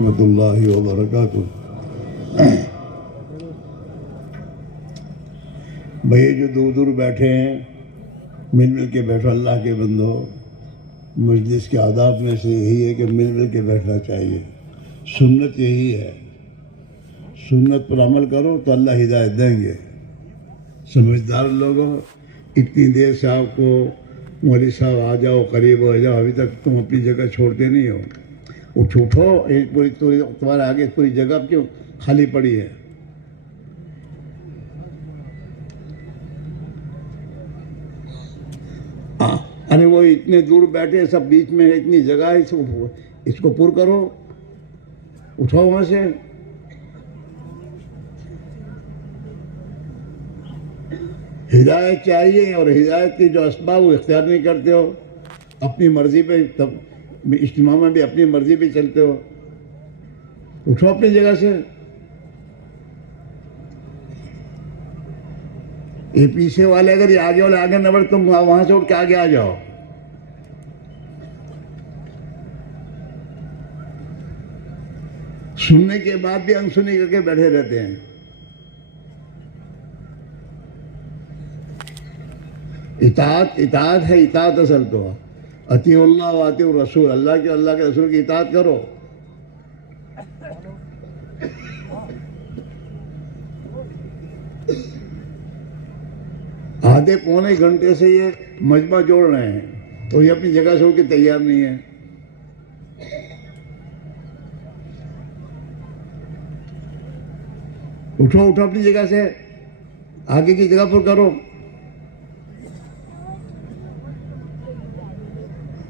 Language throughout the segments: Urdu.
ورحمۃ اللہ وبرکاتہ۔ بھائی جو دور دور بیٹھے ہیں، مل مل کے بیٹھو اللہ کے بندو۔ مجلس کے آداب میں سے یہی ہے کہ مل مل کے بیٹھنا چاہیے، سنت یہی ہے۔ سنت پر عمل کرو تو اللہ ہدایت دیں گے۔ سمجھدار لوگوں، اتنی دیر سے آپ کو مولوی صاحب آ جاؤ، قریب ہو جاؤ، ابھی تک تم اپنی جگہ چھوڑتے نہیں ہو۔ اٹھو، ایک پوری تمہارے آگے پوری جگہ کیوں خالی پڑی ہے؟ ارے وہ اتنے دور بیٹھے، سب بیچ میں اتنی جگہ ہے، اس کو پر کرو، اٹھو وہاں سے۔ ہدایت چاہیے، اور ہدایت کی جو اسباب وہ اختیار نہیں کرتے ہو، اپنی مرضی پہ اجتماع میں بھی اپنی مرضی پہ چلتے ہو۔ اٹھو اپنی جگہ سے۔ یہ پیچھے والے اگر یہ آگے والے آگے نہ بڑھ، تم وہاں سے اٹھ کے آگے آ جاؤ۔ سننے کے بعد بھی انسنی کر کے بیٹھے رہتے ہیں۔ اطاعت ہے، اطاعت اصل تو اطیعوا اللہ و اطیعوا الرسول، اللہ کے رسول کی اطاعت کرو۔ آدھے پونے گھنٹے سے یہ مجمع جوڑ رہے ہیں، تو یہ اپنی جگہ سے اٹھ کے تیار نہیں ہے۔ اٹھو اپنی جگہ سے، آگے کی جگہ پر کرو۔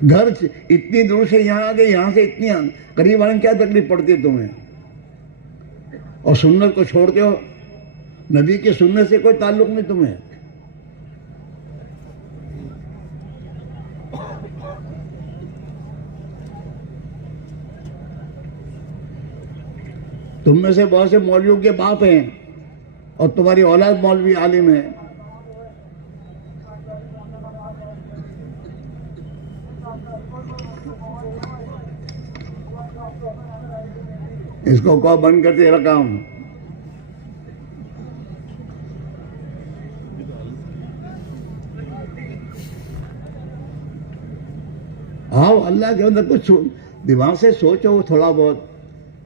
گھر اتنی دور سے یہاں آ گئے، یہاں سے اتنی قریب آنے کیا تکلیف پڑتی ہے تمہیں؟ اور سنت کو چھوڑتے ہو، نبی کی سنت سے کوئی تعلق نہیں تمہیں۔ تم میں سے بہت سے مولویوں کے باپ ہیں، اور تمہاری اولاد مولوی عالم ہے۔ اس کو کہو بند کرتے تیرا کام۔ آؤ اللہ کے اندر کچھ دماغ سے سوچو، تھوڑا بہت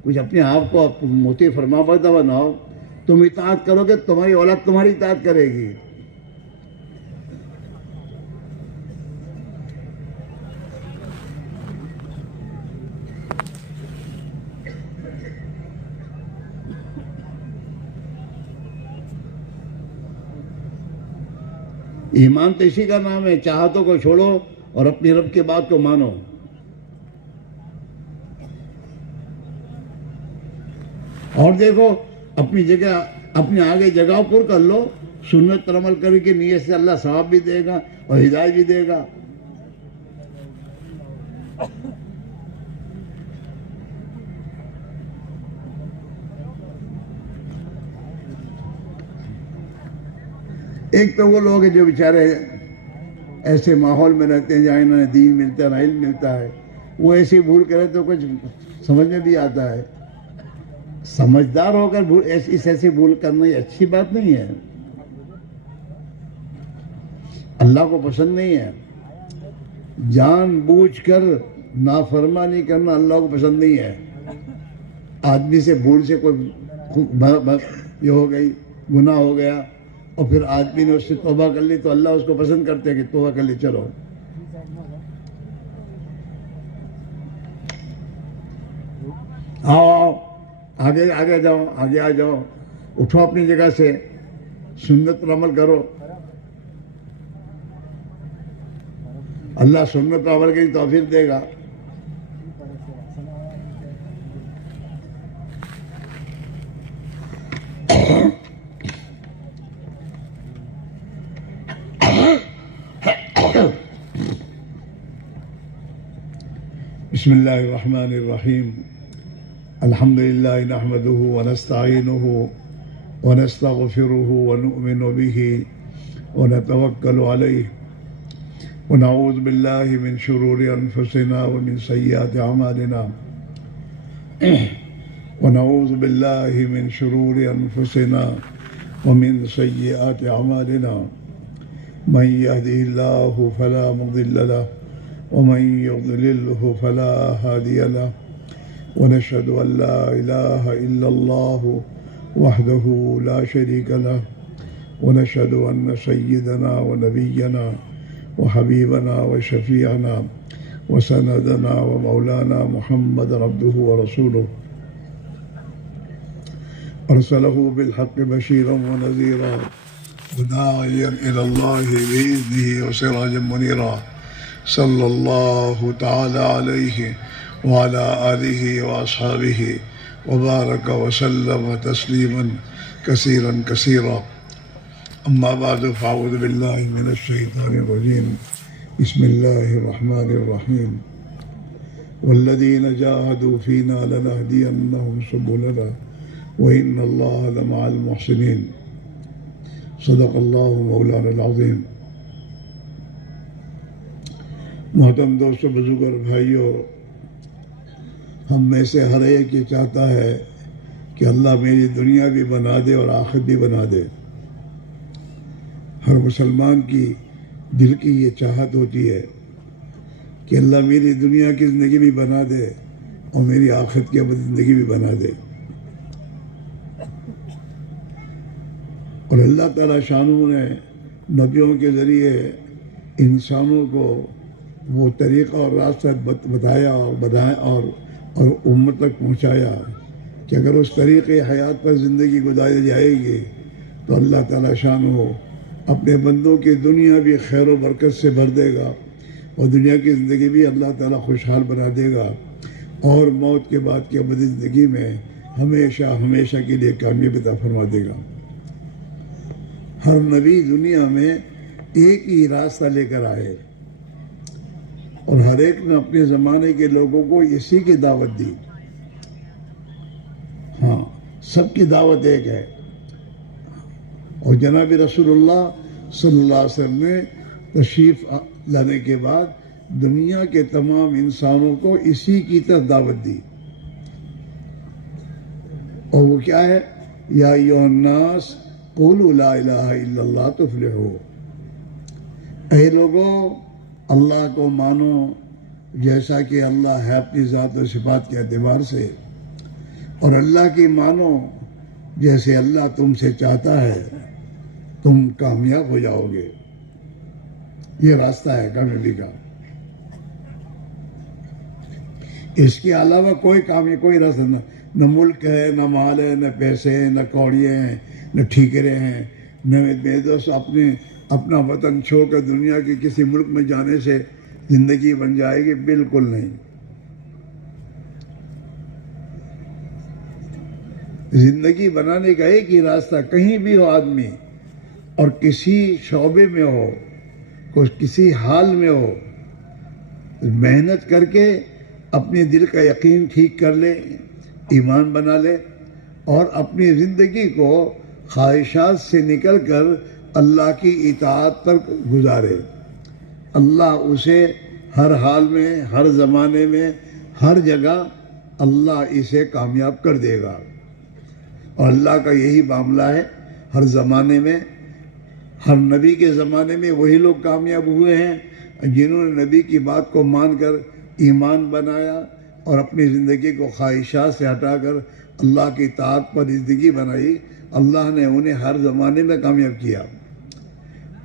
کچھ اپنے آپ کو موتی فرما بردہ بناؤ۔ تم اطاعت کرو گے، تمہاری اولاد تمہاری اطاعت کرے گی۔ ایمان تو اسی کا نام ہے، چاہتوں کو چھوڑو اور اپنی رب کی بات کو مانو۔ اور دیکھو اپنی جگہ، اپنے آگے جگہ پر کر لو، سنت پر عمل کرنے کی نیت سے اللہ ثواب بھی دے گا اور ہدایت بھی دے گا۔ ایک تو وہ لوگ ہیں جو بیچارے ایسے ماحول میں رہتے ہیں جہاں انہوں نے دین ملتا ہے نہ علم ملتا ہے، وہ ایسی بھول کرے تو کچھ سمجھ میں بھی آتا ہے۔ سمجھدار ہو کر ایسی بھول کرنا یہ اچھی بات نہیں ہے، اللہ کو پسند نہیں ہے۔ جان بوجھ کر نافرمانی کرنا اللہ کو پسند نہیں ہے۔ آدمی سے بھول سے کوئی یہ ہو گئی، گناہ ہو گیا، اور پھر آدمی نے اس سے توبہ کر لی تو اللہ اس کو پسند کرتے ہیں کہ توبہ کر لی، چلو۔ آؤ آگے جاؤ، آگے آ جاؤ، اٹھو اپنی جگہ سے، سنت پر عمل کرو۔ اللہ سنت پر عمل کی توفیق دے گا۔ بسم اللہ الرحمن الرحیم۔ الحمد للہ نحمده ونستعینه ونستغفره ونؤمن به ونتوکل علیہ ونعوذ باللہ من شرور انفسنا ومن سیئات اعمالنا ونعوذ بالله من شرور أنفسنا ومن سيئات أعمالنا من يهده الله فلا مضل له ومن يضلله فلا هادي له ونشهد أن لا إله إلا الله وحده لا شريك له ونشهد أن سيدنا ونبينا وحبيبنا وشفيعنا وسندنا ومولانا محمد عبده ورسوله أرسله بالحق بشيرا ونذيرا وداعيا إلى الله بإذنه وسراجا منيرا صلى الله تعالى عليه وعلى آله وأصحابه وبارك وسلم تسليما كثيرا كثيرا أما بعد فأعوذ بالله من الشيطان الرجيم بسم الله الرحمن الرحيم والذين جاهدوا فينا لنهدينهم سبلنا وإن الله لمع المحسنين صدق الله مولانا العظيم. محترم دوستو، بزرگ بھائیوں، ہم میں سے ہر ایک یہ چاہتا ہے کہ اللہ میری دنیا بھی بنا دے اور آخرت بھی بنا دے. ہر مسلمان کی دل کی یہ چاہت ہوتی ہے کہ اللہ میری دنیا کی زندگی بھی بنا دے اور میری آخرت کی زندگی بھی بنا دے. اور اللہ تعالیٰ شانہ نے نبیوں کے ذریعے انسانوں کو وہ طریقہ اور راستہ بتایا اور امت تک پہنچایا کہ اگر اس طریقے حیات پر زندگی گزاری جائے گی تو اللہ تعالیٰ شانہ اپنے بندوں کی دنیا بھی خیر و برکت سے بھر دے گا اور دنیا کی زندگی بھی اللہ تعالیٰ خوشحال بنا دے گا اور موت کے بعد کی ابدی زندگی میں ہمیشہ ہمیشہ کے لیے کامیابی عطا فرما دے گا. ہر نبی دنیا میں ایک ہی راستہ لے کر آئے اور ہر ایک نے اپنے زمانے کے لوگوں کو اسی کی دعوت دی. ہاں، سب کی دعوت ایک ہے. اور جناب رسول اللہ صلی اللہ علیہ وسلم نے تشریف لانے کے بعد دنیا کے تمام انسانوں کو اسی کی طرف دعوت دی. اور وہ کیا ہے؟ یا ایھا الناس قولوا لا الہ الا اللہ تفلحوا. اے لوگوں، اللہ کو مانو جیسا کہ اللہ ہے اپنی ذات و صفات کے اعتبار سے، اور اللہ کی مانو جیسے اللہ تم سے چاہتا ہے، تم کامیاب ہو جاؤ گے. یہ راستہ ہے کامیابی کا. اس کے علاوہ کوئی راستہ نہ ملک ہے، نہ مال ہے، نہ پیسے ہیں، نہ کوڑیے ہیں، نہ ٹھیکرے ہیں، نہ دوست اپنا وطن چھوڑ کر دنیا کے کسی ملک میں جانے سے زندگی بن جائے گی. بالکل نہیں. زندگی بنانے کا ایک ہی راستہ، کہیں بھی ہو آدمی اور کسی شعبے میں ہو، کسی حال میں ہو، محنت کر کے اپنے دل کا یقین ٹھیک کر لے، ایمان بنا لے اور اپنی زندگی کو خواہشات سے نکل کر اللہ کی اطاعت پر گزارے. اللہ اسے ہر حال میں، ہر زمانے میں، ہر جگہ اللہ اسے کامیاب کر دے گا. اور اللہ کا یہی معاملہ ہے. ہر زمانے میں، ہر نبی کے زمانے میں وہی لوگ کامیاب ہوئے ہیں جنہوں نے نبی کی بات کو مان کر ایمان بنایا اور اپنی زندگی کو خواہشات سے ہٹا کر اللہ کی اطاعت پر زندگی بنائی. اللہ نے انہیں ہر زمانے میں کامیاب کیا.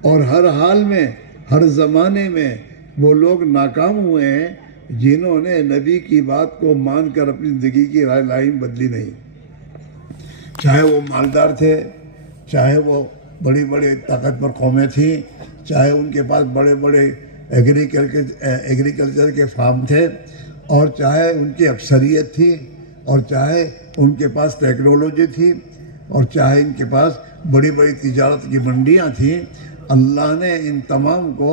اور ہر حال میں، ہر زمانے میں وہ لوگ ناکام ہوئے ہیں جنہوں نے نبی کی بات کو مان کر اپنی زندگی کی لائن بدلی نہیں. چاہے وہ مالدار تھے، چاہے وہ بڑی بڑی طاقتور قومیں تھیں، چاہے ان کے پاس بڑے بڑے ایگریکلچر کے فارم تھے، اور چاہے ان کی اکثریت تھی، اور چاہے ان کے پاس ٹیکنالوجی تھی، اور چاہے ان کے پاس بڑی بڑی تجارت کی منڈیاں تھیں، اللہ نے ان تمام کو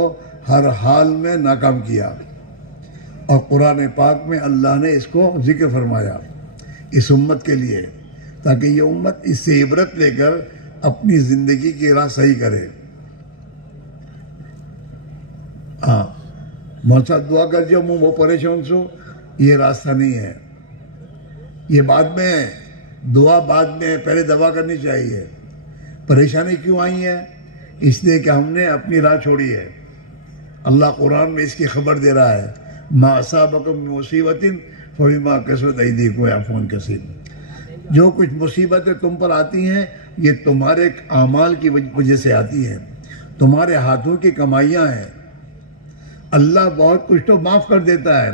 ہر حال میں ناکام کیا. اور قرآن پاک میں اللہ نے اس کو ذکر فرمایا اس امت کے لیے، تاکہ یہ امت اس سے عبرت لے کر اپنی زندگی کی راہ صحیح کرے. ہاں، مجھ سے دعا کر جو مجھ وہ پریشان سو، یہ راستہ نہیں ہے. یہ بعد میں دعا بعد میں، پہلے دوا کرنی چاہیے. پریشانی کیوں آئی ہے؟ اس لیے کہ ہم نے اپنی راہ چھوڑی ہے. اللہ قرآن میں اس کی خبر دے رہا ہے، ما اصابکم من مصیبت فبما کسبت ایدیکم ویعفو عن کثیر. جو کچھ مصیبتیں تم پر آتی ہیں یہ تمہارے اعمال کی وجہ سے آتی ہیں، تمہارے ہاتھوں کی کمائیاں ہیں. اللہ بہت کچھ تو معاف کر دیتا ہے.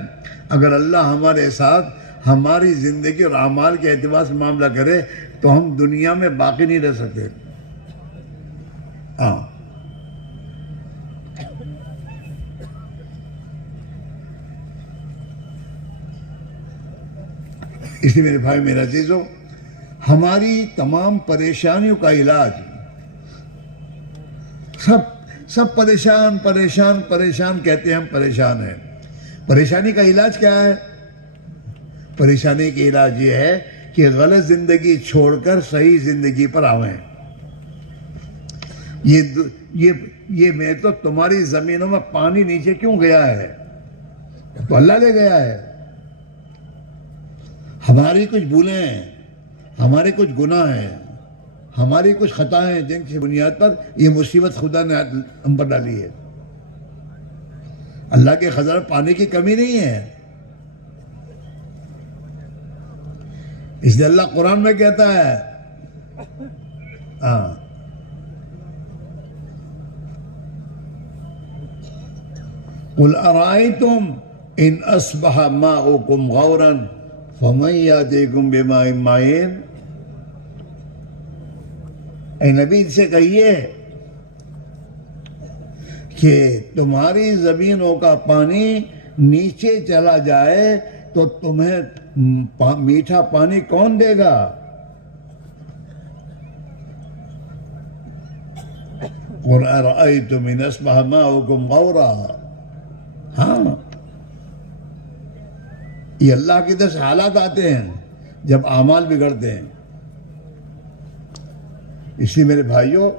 اگر اللہ ہمارے ساتھ ہماری زندگی اور اعمال کے اعتبار سے معاملہ کرے تو ہم دنیا میں باقی نہیں رہ سکتے. ہاں، اس لیے میرے بھائی میرے عزیزو، ہماری تمام پریشانیوں کا علاج، سب پریشان پریشان پریشان کہتے ہیں، ہم پریشان ہیں. پریشانی کا علاج کیا ہے؟ پریشانی کا علاج یہ ہے کہ غلط زندگی چھوڑ کر صحیح زندگی پر آویں. یہ میں تو تمہاری زمینوں میں پانی نیچے کیوں گیا ہے؟ تو اللہ لے گیا ہے. ہماری کچھ بھولیں ہیں، ہمارے کچھ گناہ ہیں، ہماری کچھ خطائیں ہیں جن کی بنیاد پر یہ مصیبت خدا نے ہم پر ڈالی ہے. اللہ کے خزانہ پانی کی کمی نہیں ہے. اس لیے اللہ قرآن میں کہتا ہے، قُلْ أَرَأَيْتُمْ إِنْ أَصْبَحَ مَاؤُكُمْ غَوْرًا فَمَنْ يَأْتِيكُمْ بِمَاءٍ مَّعِينٍ. اے نبی سے کہیے کہ تمہاری زمینوں کا پانی نیچے چلا جائے تو تمہیں میٹھا پانی کون دے گا؟ قُلْ أَرَأَيْتُمْ إِنْ أَصْبَحَ مَاؤُكُمْ غَوْرًا. ہاں، یہ اللہ کی طرف سے حالات آتے ہیں جب اعمال بگڑتے ہیں. اس لیے میرے بھائیوں،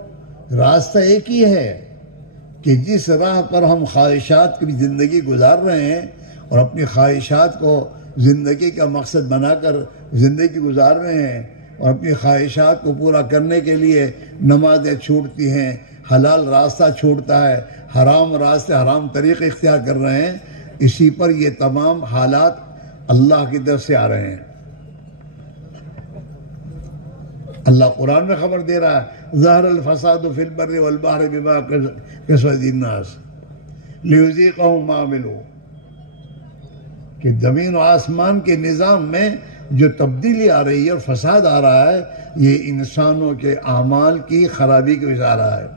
راستہ ایک ہی ہے کہ جس راہ پر ہم خواہشات کی زندگی گزار رہے ہیں اور اپنی خواہشات کو زندگی کا مقصد بنا کر زندگی گزار رہے ہیں اور اپنی خواہشات کو پورا کرنے کے لیے نمازیں چھوٹتی ہیں، حلال راستہ چھوٹتا ہے، حرام راستے حرام طریقے اختیار کر رہے ہیں، اسی پر یہ تمام حالات اللہ کی طرف سے آ رہے ہیں. اللہ قرآن میں خبر دے رہا ہے، ظہر الفساد فی البر والبحر بما کسبت الناس لیذیقہم ما عملوا. کہ زمین و آسمان کے نظام میں جو تبدیلی آ رہی ہے اور فساد آ رہا ہے، یہ انسانوں کے اعمال کی خرابی کی وجہ سے آ رہا ہے.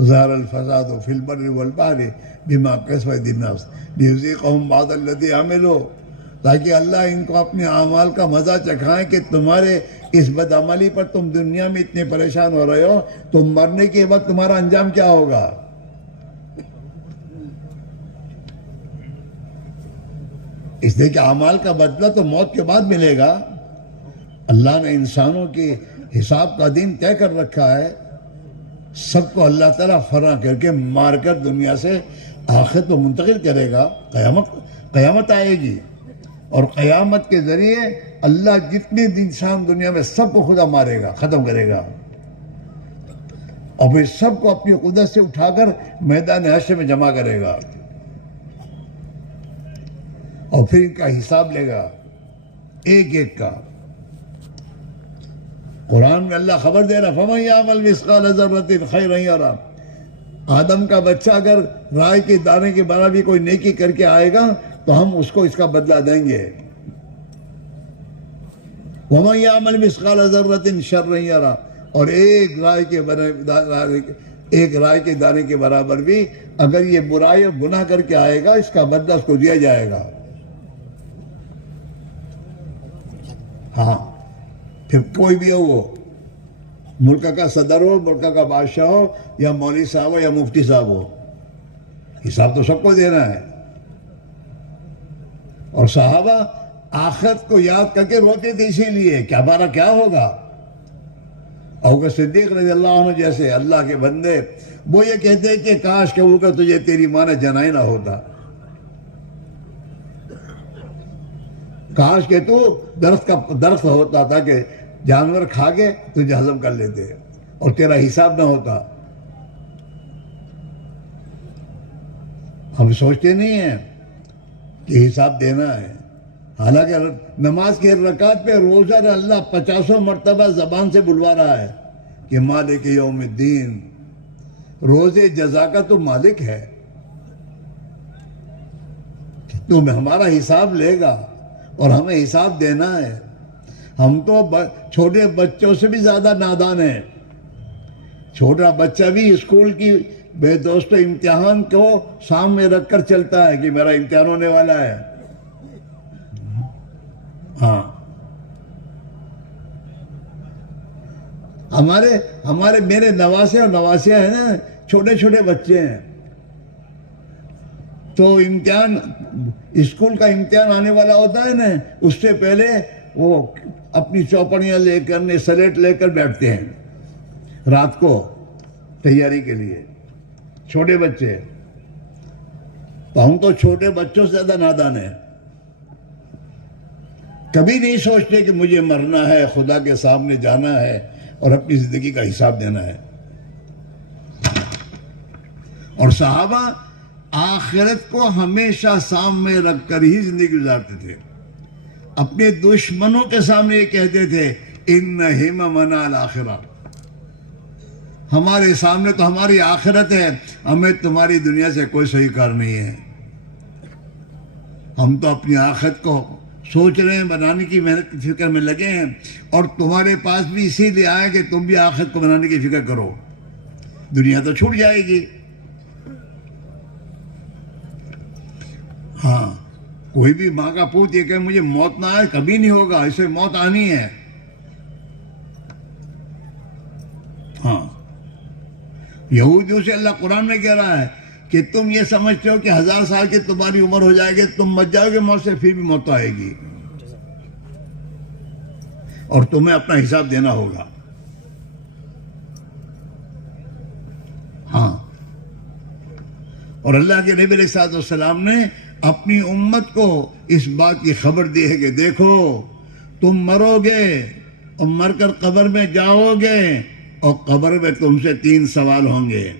ظہر الفساد فی البر والبحر بما کسبت الناس لیذیقہم بعض الذی عملوا، تاکہ اللہ ان کو اپنے اعمال کا مزہ چکھائیں کہ تمہارے اس بدعملی پر تم دنیا میں اتنے پریشان ہو رہے ہو، تم مرنے کے وقت تمہارا انجام کیا ہوگا؟ اس لیے کہ اعمال کا بدلہ تو موت کے بعد ملے گا. اللہ نے انسانوں کے حساب کا دن طے کر رکھا ہے. سب کو اللہ تعالیٰ فنا کر کے مار کر دنیا سے آخرت کو منتقل کرے گا. قیامت آئے گی اور قیامت کے ذریعے اللہ جتنے انسان دنیا میں سب کو خدا مارے گا، ختم کرے گا، اور پھر سب کو اپنی قدرت سے اٹھا کر میدان حشر میں جمع کرے گا اور پھر ان کا حساب لے گا ایک ایک کا. قرآن میں اللہ خبر دے رہا، فَمَنْ يَعْمَلْ مِثْقَالَ ذَرَّةٍ خَيْرًا يَرَهُ. آدم کا بچہ اگر رائے کے دانے کے برابر بھی کوئی نیکی کر کے آئے گا تو ہم اس کو اس کا بدلہ دیں گے. وَمَنْ يَعْمَلْ مِثْقَالَ ذَرَّةٍ شَرًّا يَرَهُ. اور ایک رائے کے دانے کے برابر بھی اگر یہ برائی اور گناہ کر کے آئے گا، اس کا بدلہ اس کو دیا جائے گا. ہاں، پھر کوئی بھی ہو، وہ ملک کا صدر ہو، ملک کا بادشاہ ہو، یا مولوی صاحب ہو یا مفتی صاحب ہو، حساب تو سب کو دینا ہے. اور صحابہ آخرت کو یاد کر کے روتے تھے اسی لیے کہ ہمارا کیا ہوگا. اور صدیق رضی اللہ عنہ جیسے اللہ کے بندے وہ یہ کہتے کہ کاش کہ وہ کہ تجھے تیری ماں نے جنا ہی نہ ہوتا. کاش کہ تو درخت ہوتا تھا کہ جانور کھا کے تجھے ہضم کر لیتے اور تیرا حساب نہ ہوتا. ہم سوچتے نہیں ہیں کہ حساب دینا ہے. حالانکہ نماز کے رکعت پہ روزہ اللہ 50 مرتبہ زبان سے بلوا رہا ہے کہ مالک یوم الدین. روزے جزا کا تو مالک ہے. تو ہمارا حساب لے گا اور ہمیں حساب دینا ہے. ہم تو چھوٹے بچوں سے بھی زیادہ نادان ہیں. چھوٹا بچہ بھی اسکول کی بے دوستو امتحان کو سامنے رکھ کر چلتا ہے کہ میرا امتحان ہونے والا ہے. ہاں میرے نواسے اور نواسیاں ہیں نا، چھوٹے چھوٹے بچے ہیں. تو امتحان اسکول کا امتحان آنے والا ہوتا ہے نا، اس سے پہلے وہ اپنی چوپڑیاں لے کر سلیٹ لے کر بیٹھتے ہیں رات کو تیاری کے لیے. چھوٹے بچے. تو ہم تو چھوٹے بچوں سے زیادہ نادان ہیں. کبھی نہیں سوچتے کہ مجھے مرنا ہے، خدا کے سامنے جانا ہے اور اپنی زندگی کا حساب دینا ہے. اور صحابہ آخرت کو ہمیشہ سامنے رکھ کر ہی زندگی گزارتے تھے. اپنے دشمنوں کے سامنے یہ کہتے تھے ان ہممنا الآخرہ، ہمارے سامنے تو ہماری آخرت ہے، ہمیں تمہاری دنیا سے کوئی صحیح کار نہیں ہے. ہم تو اپنی آخرت کو سوچ رہے ہیں، بنانے کی محنت کی فکر میں لگے ہیں، اور تمہارے پاس بھی اسی لیے آیا کہ تم بھی آخرت کو بنانے کی فکر کرو. دنیا تو چھوٹ جائے گی. ہاں کوئی بھی ماں کا پوت یہ کہ مجھے موت نہ آئے، کبھی نہیں ہوگا. اسے موت آنی ہے. ہاں یہودیوں سے اللہ قرآن میں کہہ رہا ہے کہ تم یہ سمجھتے ہو کہ 1000 سال کی تمہاری عمر ہو جائے گی، تم مر جاؤ گے موت سے، پھر بھی موت آئے گی اور تمہیں اپنا حساب دینا ہوگا. ہاں اور اللہ کے نبی علیہ السلام نے اپنی امت کو اس بات کی خبر دی ہے کہ دیکھو تم مرو گے اور مر کر قبر میں جاؤ گے اور قبر میں تم سے 3 سوال ہوں گے.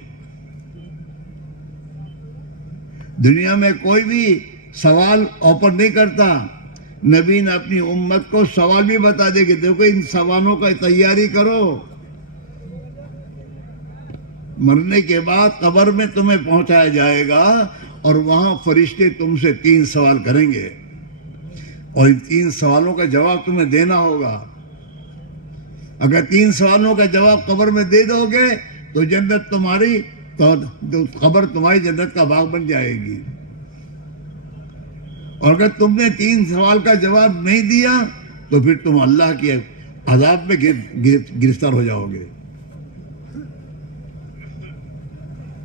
دنیا میں کوئی بھی سوال اوپر نہیں کرتا. نبی نے اپنی امت کو سوال بھی بتا دے کہ دیکھو ان سوالوں کا تیاری کرو. مرنے کے بعد قبر میں تمہیں پہنچایا جائے گا اور وہاں فرشتے تم سے 3 سوال کریں گے اور ان 3 سوالوں کا جواب تمہیں دینا ہوگا. اگر 3 سوالوں کا جواب قبر میں دے دو گے تو جنت تمہاری، تو قبر تمہاری جنت کا باغ بن جائے گی. اور اگر تم نے 3 سوال کا جواب نہیں دیا تو پھر تم اللہ کے عذاب میں گرفتار ہو جاؤ گے.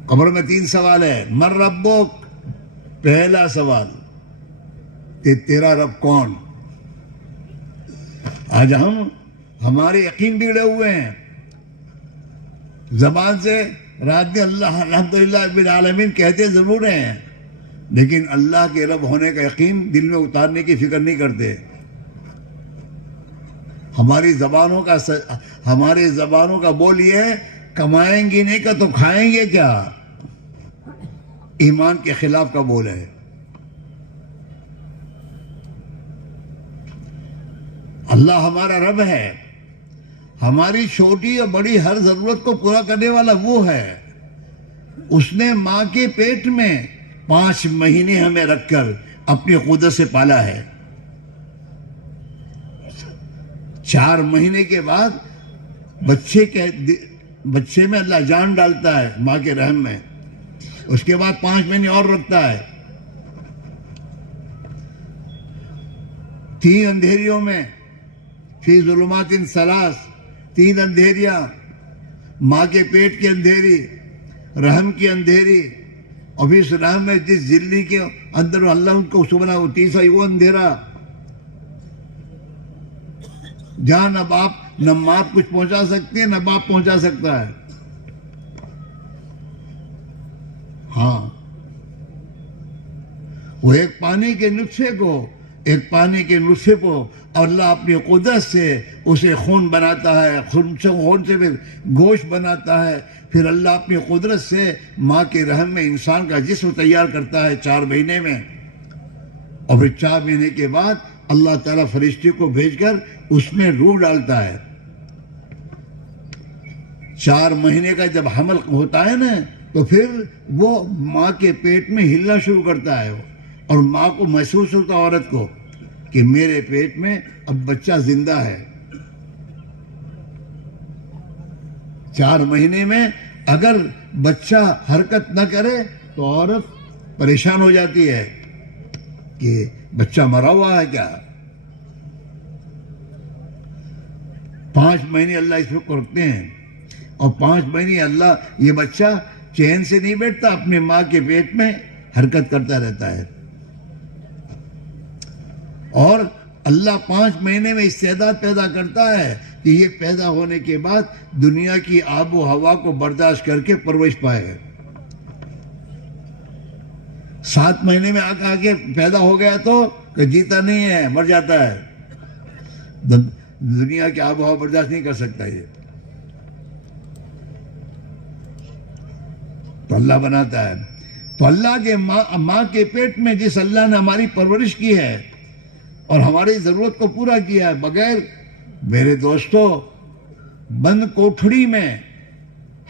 قبر میں 3 سوال ہے. من ربک، پہلا سوال کہ تیرا رب کون. آج ہمارے یقین بگڑے ہوئے ہیں. زبان سے رات دن اللہ الحمدللہ رب العالمین کہتے ضرور ہیں، لیکن اللہ کے رب ہونے کا یقین دل میں اتارنے کی فکر نہیں کرتے. ہماری زبانوں کا بول یہ ہے کمائیں گے نہیں کا تو کھائیں گے کیا. ایمان کے خلاف کا بول ہے. اللہ ہمارا رب ہے. ہماری چھوٹی اور بڑی ہر ضرورت کو پورا کرنے والا وہ ہے. اس نے ماں کے پیٹ میں 5 مہینے ہمیں رکھ کر اپنی قدرت سے پالا ہے. 4 مہینے کے بعد بچے میں اللہ جان ڈالتا ہے ماں کے رحم میں. اس کے بعد 5 مہینے اور رکھتا ہے. 3 اندھیریوں میں فی ظلمات 3 3 اندھیریاں، ماں کے پیٹ کی اندھیری، رحم کی اندھیری، اور پھر اس رحم میں جس جلی کے اندر اللہ ان کو سبنا وہ تیسرا وہ اندھیرا، جہاں نہ ماں کچھ پہنچا سکتی ہے نہ باپ پہنچا سکتا ہے. ہاں وہ ایک پانی کے نطفے کو ایک پانی کے نطفے کو اللہ اپنی قدرت سے اسے خون بناتا ہے، خون سے پھر گوشت بناتا ہے، پھر اللہ اپنی قدرت سے ماں کے رحم میں انسان کا جسم تیار کرتا ہے 4 مہینے میں، اور پھر 4 مہینے کے بعد اللہ تعالیٰ فرشتے کو بھیج کر اس میں روح ڈالتا ہے۔ 4 مہینے کا جب حمل ہوتا ہے نا تو پھر وہ ماں کے پیٹ میں ہلنا شروع کرتا ہے، اور ماں کو محسوس ہوتا ہے عورت کو کہ میرے پیٹ میں اب بچہ زندہ ہے۔ 4 مہینے میں اگر بچہ حرکت نہ کرے تو عورت پریشان ہو جاتی ہے کہ بچہ مرا ہوا ہے کیا۔ 5 مہینے اللہ اس کو رکھتے ہیں، اور 5 مہینے اللہ یہ بچہ چین سے نہیں بیٹھتا، اپنے ماں کے پیٹ میں حرکت کرتا رہتا ہے، اور اللہ 5 مہینے میں استعداد پیدا کرتا ہے کہ یہ پیدا ہونے کے بعد دنیا کی آب و ہوا کو برداشت کر کے پرورش پائے۔ 7 مہینے میں آگے پیدا ہو گیا تو کہ جیتا نہیں ہے، مر جاتا ہے، دنیا کی آب و ہوا برداشت نہیں کر سکتا یہ، تو اللہ بناتا ہے۔ تو اللہ کے ماں کے پیٹ میں جس اللہ نے ہماری پرورش کی ہے اور ہماری ضرورت کو پورا کیا ہے، بغیر میرے دوستو بند کوٹھڑی میں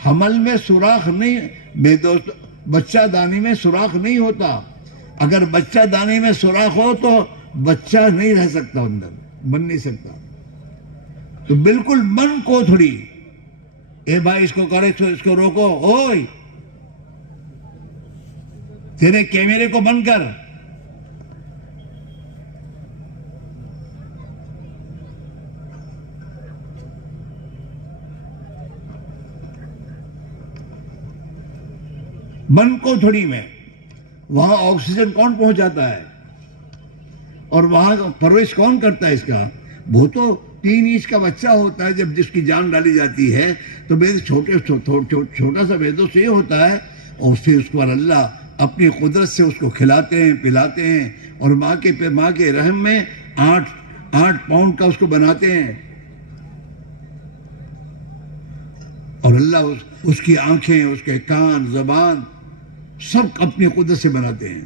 حمل میں سوراخ نہیں، میرے دوستو بچہ دانی میں سوراخ نہیں ہوتا۔ اگر بچہ دانی میں سوراخ ہو تو بچہ نہیں رہ سکتا، اندر بن نہیں سکتا، تو بالکل بند کوٹھڑی۔ اے بھائی اس کو کرے تو اس کو روکو، اوئے تیرے کیمرے کو بند کر، بند کوٹھڑی میں۔ وہاں آکسیجن کون پہنچاتا ہے اور وہاں پرورش کون کرتا ہے اس کا؟ وہ تو 3 انچ کا بچہ ہوتا ہے جب جس کی جان ڈالی جاتی ہے، تو چھوٹا سا بیدو سے یہ ہوتا ہے، اور پھر اس پر اللہ اپنی قدرت سے اس کو کھلاتے ہیں پلاتے ہیں، اور ماں کے رحم میں 8 پاؤنڈ کا اس کو بناتے ہیں، اور اللہ اس کی آنکھیں، اس کے کان، زبان سب اپنی قدرت سے بناتے ہیں۔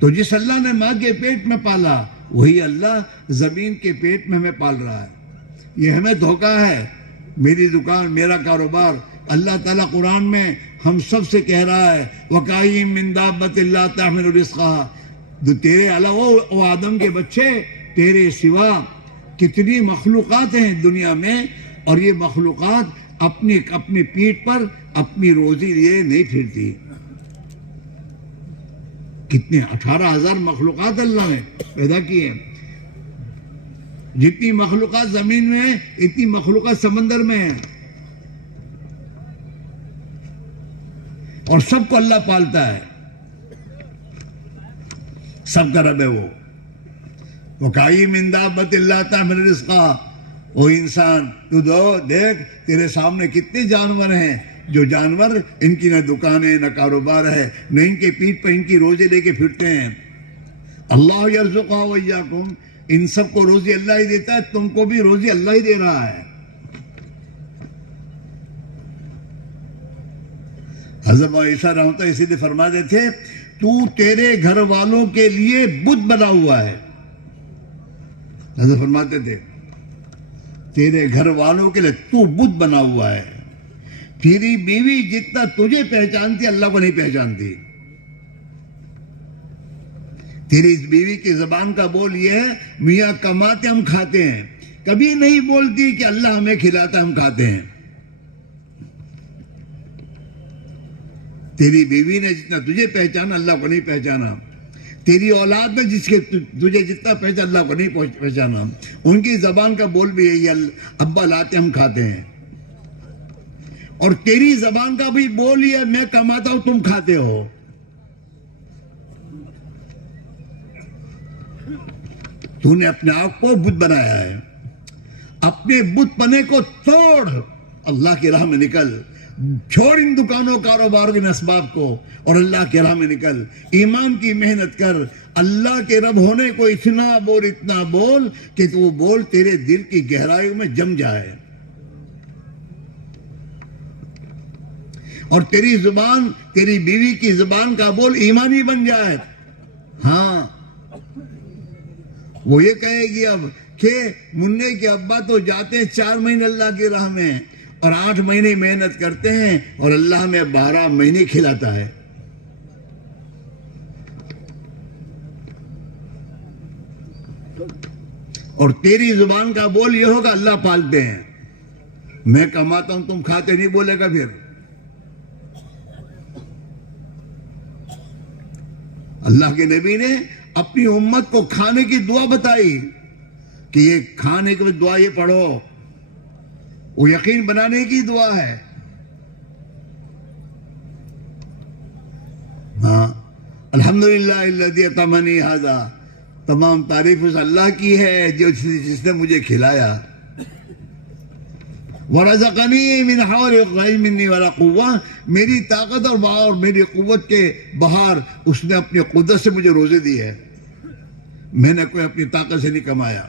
تو جس اللہ نے ماں کے پیٹ میں پالا، وہی اللہ زمین کے پیٹ میں ہمیں پال رہا ہے۔ یہ ہمیں دھوکہ ہے، میری دکان، میرا کاروبار۔ اللہ تعالیٰ قرآن میں ہم سب سے کہہ رہا ہے وَقَائِم مِّن دَابَّةٍ لَا تَحْمِلُ رِزْقَهَا، جو تیرے علاوہ وہ آدم کے بچے، تیرے سوا کتنی مخلوقات ہیں دنیا میں، اور یہ مخلوقات اپنی پیٹھ پر اپنی روزی لیے نہیں پھرتی۔ کتنے 18,000 مخلوقات اللہ نے پیدا کی ہیں۔ جتنی مخلوقات زمین میں ہیں اتنی مخلوقات سمندر میں ہیں، اور سب کو اللہ پالتا ہے، سب کا رب ہے وہ۔ وَقَائِم مِّن دَابَّةٍ لَا تَحْمِلُ رِزْقَهَا، وہ انسان تو دیکھ تیرے سامنے کتنے جانور ہیں، جو جانور ان کی نہ دکانیں نہ کاروبار ہے، نہ ان کے پیٹھ پر ان کی روزے لے کے پھرتے ہیں۔ اللہ یرزقها وإیاکم، ان سب کو روزی اللہ ہی دیتا ہے، تم کو بھی روزی اللہ ہی دے رہا ہے۔ حضرت عیسیٰ رحمۃ اللہ اسی لیے فرماتے تھے تو تیرے گھر والوں کے لیے بت بنا ہوا ہے۔ حضرت فرماتے تھے تیرے گھر والوں کے لیے تو بت بنا ہوا ہے، تیری بیوی جتنا تجھے پہچانتی اللہ کو نہیں پہچانتی۔ تیری اس بیوی کی زبان کا بول یہ ہے میاں کماتے ہم کھاتے ہیں، کبھی نہیں بولتی کہ اللہ ہمیں کھلاتا ہم کھاتے ہیں۔ تیری بیوی نے جتنا تجھے پہچانا اللہ کو نہیں پہچانا، تیری اولاد نے جس کے تجھے جتنا پہچانا اللہ کو نہیں پہچانا۔ ان کی زبان کا بول بھی یہی ابا لاتے ہم کھاتے ہیں، اور تیری زبان کا بھی بول یہ میں کماتا ہوں تم کھاتے ہو۔ تو نے اپنے آپ کو بت بنایا ہے، اپنے بت پنے کو توڑ، اللہ کی راہ میں نکل، چھوڑ ان دکانوں کاروبار کے اسباب کو اور اللہ کے راہ میں نکل، ایمان کی محنت کر، اللہ کے رب ہونے کو اتنا بول کہ تو بول تیرے دل کی گہرائیوں میں جم جائے، اور تیری زبان، تیری بیوی کی زبان کا بول ایمانی بن جائے۔ ہاں وہ یہ کہے گی اب کہ منّے کے ابا تو جاتے ہیں 4 مہینے اللہ کی راہ میں اور 8 مہینے محنت کرتے ہیں اور اللہ میں 12 مہینے کھلاتا ہے۔ اور تیری زبان کا بول یہ ہوگا اللہ پالتے ہیں، میں کماتا ہوں تم کھاتے نہیں، بولے گا پھر۔ اللہ کے نبی نے اپنی امت کو کھانے کی دعا بتائی کہ یہ کھانے کی دعا یہ پڑھو، وہ یقین بنانے کی دعا ہے۔ ہاں الحمدللہ الذی اطعمنی ھذا، تمام تعریف اس اللہ کی ہے جس نے مجھے کھلایا۔ ورزقنی من حول غیر منی ولا قوہ، میری طاقت اور میری قوت کے باہر اس نے اپنی قدرت سے مجھے روزے دی ہے، میں نے کوئی اپنی طاقت سے نہیں کمایا۔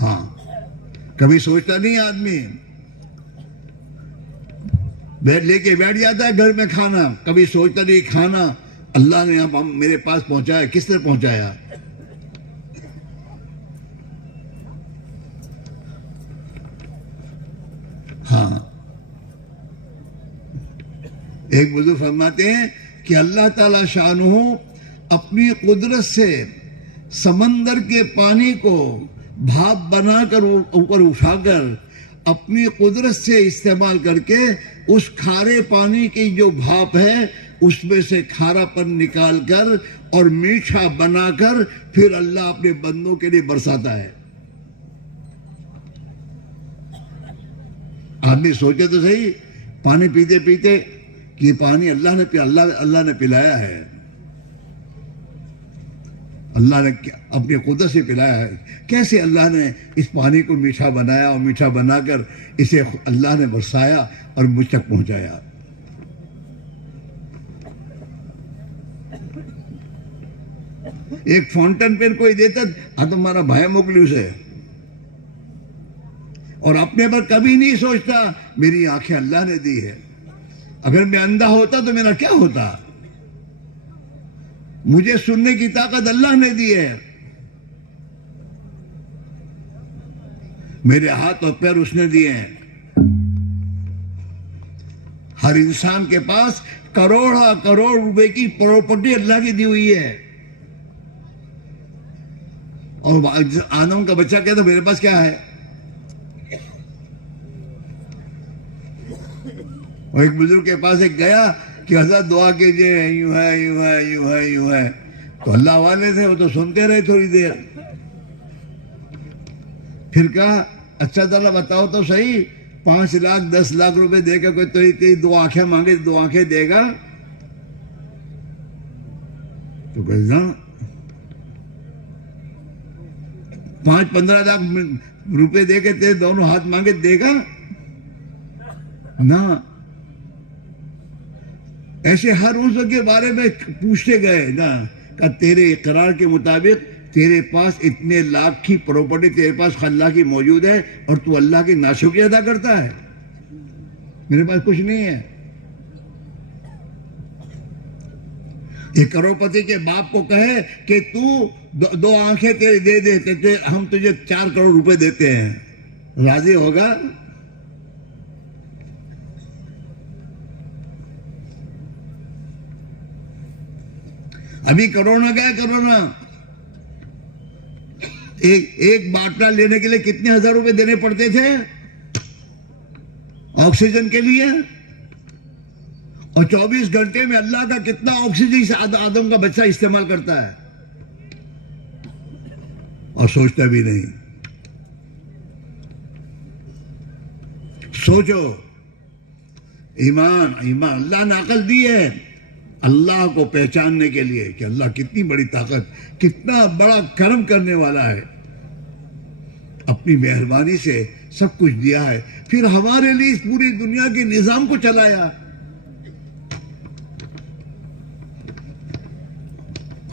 ہاں کبھی سوچتا نہیں آدمی، لے کے بیٹھ جاتا ہے گھر میں کھانا، کبھی سوچتا نہیں کھانا اللہ نے اب میرے پاس پہنچایا، کس نے پہنچایا؟ ہاں ایک بزرگ فرماتے ہیں کہ اللہ تعالی شانہ اپنی قدرت سے سمندر کے پانی کو بھاپ بنا کر اوپر اٹھا کر اپنی قدرت سے استعمال کر کے اس کھارے پانی کی جو بھاپ ہے اس میں سے کھارا پن نکال کر اور میٹھا بنا کر پھر اللہ اپنے بندوں کے لیے برساتا ہے۔ آدمی سوچے تو صحیح، پانی پیتے پیتے کہ پانی اللہ نے پلایا ہے، اللہ نے اپنی قدرت سے پلایا ہے۔ کیسے اللہ نے اس پانی کو میٹھا بنایا اور میٹھا بنا کر اسے اللہ نے برسایا اور مجھ تک پہنچایا۔ ایک فاؤنٹن پین کوئی دیتا تو تمہارا بھائی موکلی اسے، اور اپنے پر کبھی نہیں سوچتا میری آنکھیں اللہ نے دی ہے، اگر میں اندھا ہوتا تو میرا کیا ہوتا؟ مجھے سننے کی طاقت اللہ نے دی ہے، میرے ہاتھ اور پیر اس نے دیے ہیں۔ ہر انسان کے پاس کروڑ روپے کی پراپرٹی اللہ کی دی ہوئی ہے، اور آدم کا بچہ کہتا میرے پاس کیا ہے؟ اور ایک بزرگ کے پاس ایک گیا کہ حضرت دعا کیجئے، یوں ہے یوں ہے یوں ہے یوں ہے، تو اللہ والے تھے وہ تو سنتے رہے تھوڑی دیر، پھر کہا اچھا تعالیٰ بتاؤ تو صحیح 5 لاکھ 10 لاکھ روپے دے کر کوئی تیری 2 آنکھیں مانگے 2 آنکھیں دے گا؟ تو کہتا 5-15 لاکھ روپے دے کے تیرے دونوں ہاتھ مانگے دے گا؟ نہ۔ ایسے ہر عضو کے بارے میں پوچھتے گئے نا کہ تیرے اقرار کے مطابق تیرے پاس اتنے لاکھ کی پراپرٹی تیرے پاس اللہ کی موجود ہے اور تو اللہ کی ناشکری ادا کرتا ہے؟ میرے پاس کچھ نہیں ہے۔ ایک کروڑپتی کے باپ کو کہے کہ تو 2 آنکھیں تیرے دے دے، ہم تجھے 4 کروڑ روپے دیتے ہیں، راضی ہوگا؟ ابھی کرونا گیا، کرونا ایک باٹلا لینے کے لیے کتنے ہزار روپے دینے پڑتے تھے آکسیجن کے لیے، اور 24 گھنٹے میں اللہ کا کتنا آکسیجن آدم کا بچہ استعمال کرتا ہے اور سوچتا بھی نہیں۔ سوچو، ایمان اللہ نے عقل دی ہے، اللہ کو پہچاننے کے لیے کہ اللہ کتنی بڑی طاقت، کتنا بڑا کرم کرنے والا ہے، اپنی مہربانی سے سب کچھ دیا ہے، پھر ہمارے لیے اس پوری دنیا کے نظام کو چلایا۔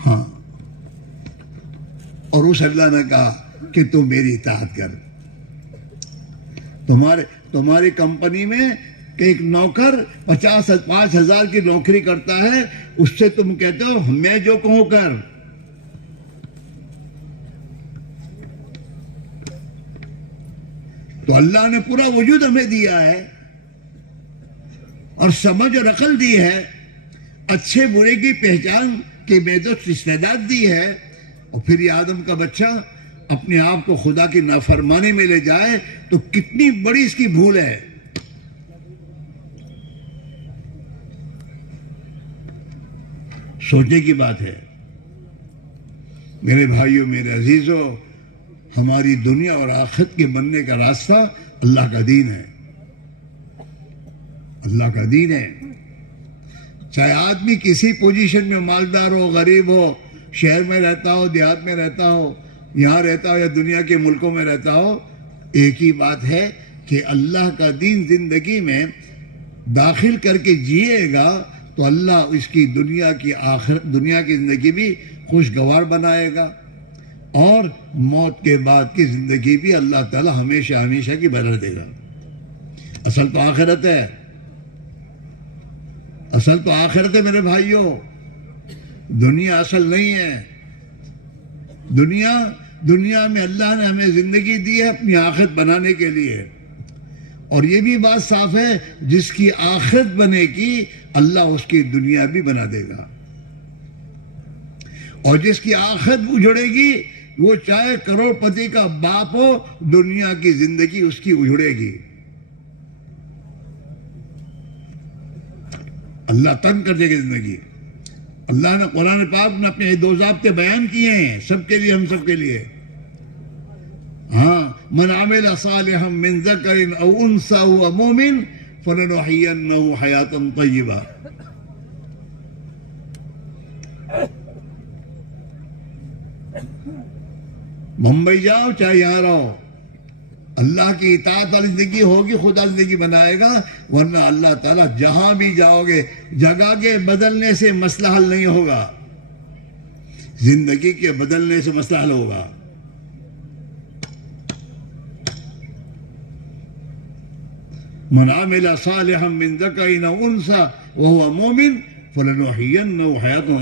ہاں، اور اس اللہ نے کہا کہ تم میری اطاعت کر۔ تمہاری کمپنی میں کہ ایک نوکر 5,000 کی نوکری کرتا ہے، اس سے تم کہتے ہو میں جو کہوں کر۔ تو اللہ نے پورا وجود ہمیں دیا ہے اور سمجھ اور عقل دی ہے، اچھے برے کی پہچان کے بیدست استعداد دی ہے، اور پھر یہ آدم کا بچہ اپنے آپ کو خدا کی نافرمانی میں لے جائے تو کتنی بڑی اس کی بھول ہے۔ سوچنے کی بات ہے میرے بھائیوں، میرے عزیزوں، ہماری دنیا اور آخرت کے بننے کا راستہ اللہ کا دین ہے، اللہ کا دین ہے۔ چاہے آدمی کسی پوزیشن میں مالدار ہو، غریب ہو، شہر میں رہتا ہو، دیہات میں رہتا ہو، یہاں رہتا ہو یا دنیا کے ملکوں میں رہتا ہو، ایک ہی بات ہے کہ اللہ کا دین زندگی میں داخل کر کے جیے گا تو اللہ اس کی دنیا کی زندگی بھی خوشگوار بنائے گا، اور موت کے بعد کی زندگی بھی اللہ تعالی ہمیشہ ہمیشہ کی بنا دے گا۔ اصل تو آخرت ہے، اصل تو آخرت ہے میرے بھائیوں، دنیا اصل نہیں ہے۔ دنیا میں اللہ نے ہمیں زندگی دی ہے اپنی آخرت بنانے کے لیے، اور یہ بھی بات صاف ہے جس کی آخرت بنے گی اللہ اس کی دنیا بھی بنا دے گا، اور جس کی آخرت اجڑے گی وہ چاہے کروڑ پتی کا باپ ہو، دنیا کی زندگی اس کی اجڑے گی۔ اللہ تنگ کر دے گی زندگی۔ اللہ نے قرآن پاک میں اپنے دو ضابطے بیان کیے ہیں سب کے لیے، ہم سب کے لیے۔ ہاں، من عمل صالحا من ذکر او انثى وهو مؤمن فلنحيينه حیاتا طیبہ۔ ممبئی جاؤ چاہے یہاں رہو، اللہ کی اطاعت والی زندگی ہوگی، خدا زندگی بنائے گا، ورنہ اللہ تعالیٰ جہاں بھی جاؤ گے جگہ کے بدلنے سے مسئلہ حل نہیں ہوگا، زندگی کے بدلنے سے مسئلہ حل ہوگا۔ من عمل صالحا من ذکر او انثى وهو مؤمن فلنحيينه حیاتا۔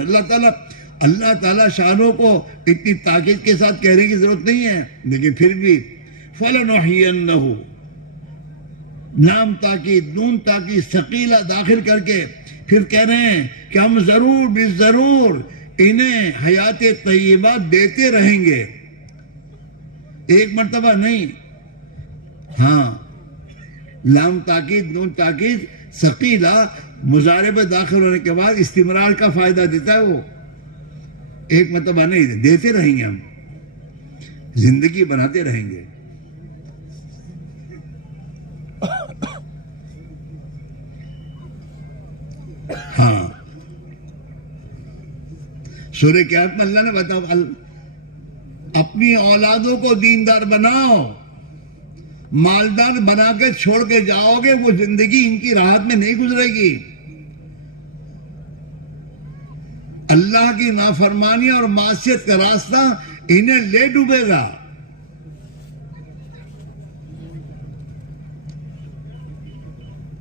اللہ تعالیٰ شانوں کو اتنی تاکید کے ساتھ کہنے کی ضرورت نہیں ہے، لیکن پھر بھی فَلَنُحْيِيَنَّهُ نام تاکید، نون تاکید ثقیلہ داخل کر کے پھر کہہ رہے ہیں کہ ہم ضرور بالضرور انہیں حیات طیبہ دیتے رہیں گے، ایک مرتبہ نہیں۔ ہاں، لام تاکید، نون تاکید ثقیلہ مضارع میں داخل ہونے کے بعد استمرار کا فائدہ دیتا ہے، وہ ایک مرتبہ نہیں، دیتے رہیں گے، ہم زندگی بناتے رہیں گے۔ ہاں، سورہ قیامت میں اللہ نے بتایا اپنی اولادوں کو دیندار بناؤ، مالدار بنا کے چھوڑ کے جاؤ گے، وہ زندگی ان کی راحت میں نہیں گزرے گی، اللہ کی نافرمانی اور معصیت کا راستہ انہیں لے ڈوبے گا۔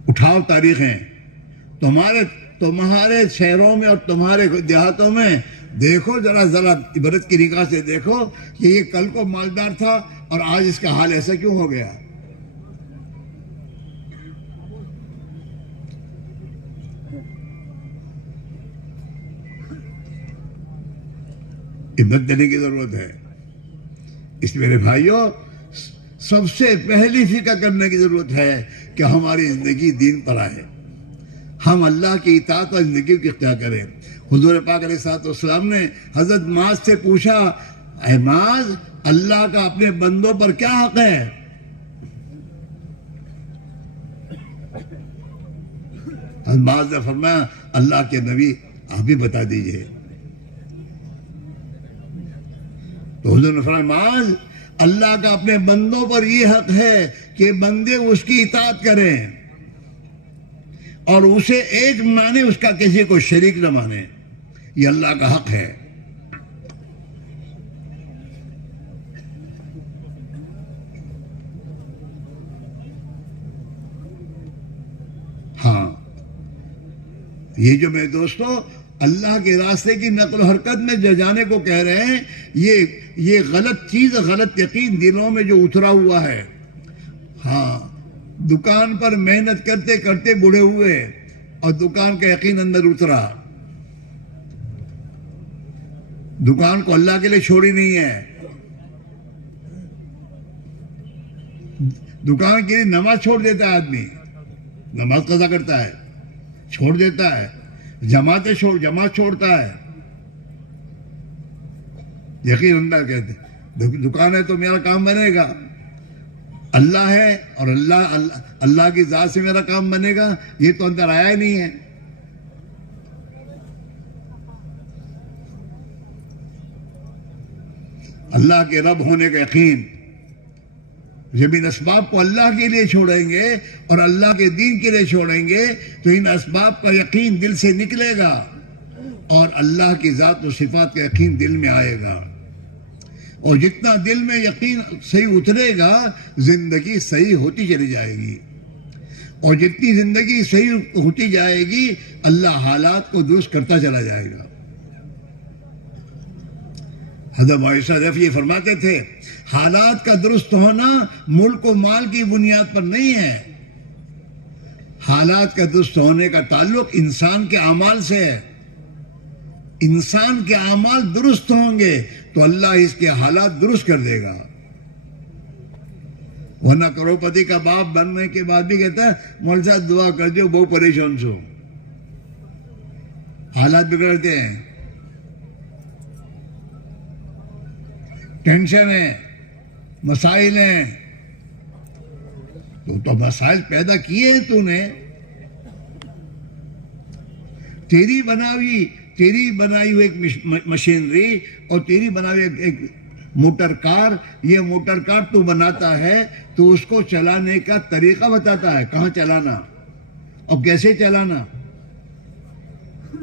اٹھاؤ تاریخیں، تمہارے شہروں میں اور تمہارے دیہاتوں میں دیکھو، ذرا عبرت کی نگاہ سے دیکھو کہ یہ کل کو مالدار تھا اور آج اس کا حال ایسا کیوں ہو گیا۔ عبرت دینے کی ضرورت ہے۔ اس میرے بھائیوں، سب سے پہلی فکر کرنے کی ضرورت ہے کہ ہماری زندگی دین پر آئے، ہم اللہ کی اطاعت اور زندگی کو اختیار کریں۔ حضور پاک علیہ السلام نے حضرت معاذ سے پوچھا، اے معاذ، اللہ کا اپنے بندوں پر کیا حق ہے؟ حضرت معاذ نے فرمایا، اللہ کے نبی، آپ ہی بتا دیجئے. تو حضور نے فرمایا معاذ، اللہ کا اپنے بندوں پر یہ حق ہے کہ بندے اس کی اطاعت کریں اور اسے ایک مانے، اس کا کسی کو شریک نہ مانے. یہ اللہ کا حق ہے. ہاں، یہ جو میرے دوستوں اللہ کے راستے کی نقل و حرکت میں جو جانے کو کہہ رہے ہیں، یہ غلط چیز، غلط یقین دلوں میں جو اترا ہوا ہے. ہاں، دکان پر محنت کرتے کرتے بوڑھے ہوئے اور دکان کا یقین اندر اترا. دکان کو اللہ کے لیے چھوڑی نہیں ہے. دکان کے لیے نماز چھوڑ دیتا ہے آدمی، نماز قضا کرتا ہے، چھوڑ دیتا ہے، جماعت چھوڑتا ہے. یقین اندر کہتے دکان ہے تو میرا کام بنے گا، اللہ ہے اور اللہ کی ذات سے میرا کام بنے گا، یہ تو اندر آیا ہی نہیں ہے. اللہ کے رب ہونے کا یقین. جب ان اسباب کو اللہ کے لیے چھوڑیں گے اور اللہ کے دین کے لیے چھوڑیں گے تو ان اسباب کا یقین دل سے نکلے گا اور اللہ کی ذات و صفات کا یقین دل میں آئے گا. اور جتنا دل میں یقین صحیح اترے گا، زندگی صحیح ہوتی چلی جائے گی. اور جتنی زندگی صحیح ہوتی جائے گی، اللہ حالات کو درست کرتا چلا جائے گا. حضرت عائشہ رضی یہ فرماتے تھے، حالات کا درست ہونا ملک و مال کی بنیاد پر نہیں ہے. حالات کا درست ہونے کا تعلق انسان کے اعمال سے ہے. انسان کے اعمال درست ہوں گے تو اللہ اس کے حالات درست کر دے گا. ورنہ کروڑپتی کا باپ بننے کے بعد بھی کہتا ہے مول صاحب دعا کر دیو بہت پریشان سو. حالات بگڑتے ہیں، ٹینشن ہے، مسائل ہیں. تو مسائل پیدا کیے ہیں تو نے. تیری بنائی ہوئی ایک مشینری اور تیری بنائی ہوئی ایک موٹر کار، یہ موٹر کار تو بناتا ہے تو اس کو چلانے کا طریقہ بتاتا ہے، کہاں چلانا اور کیسے چلانا.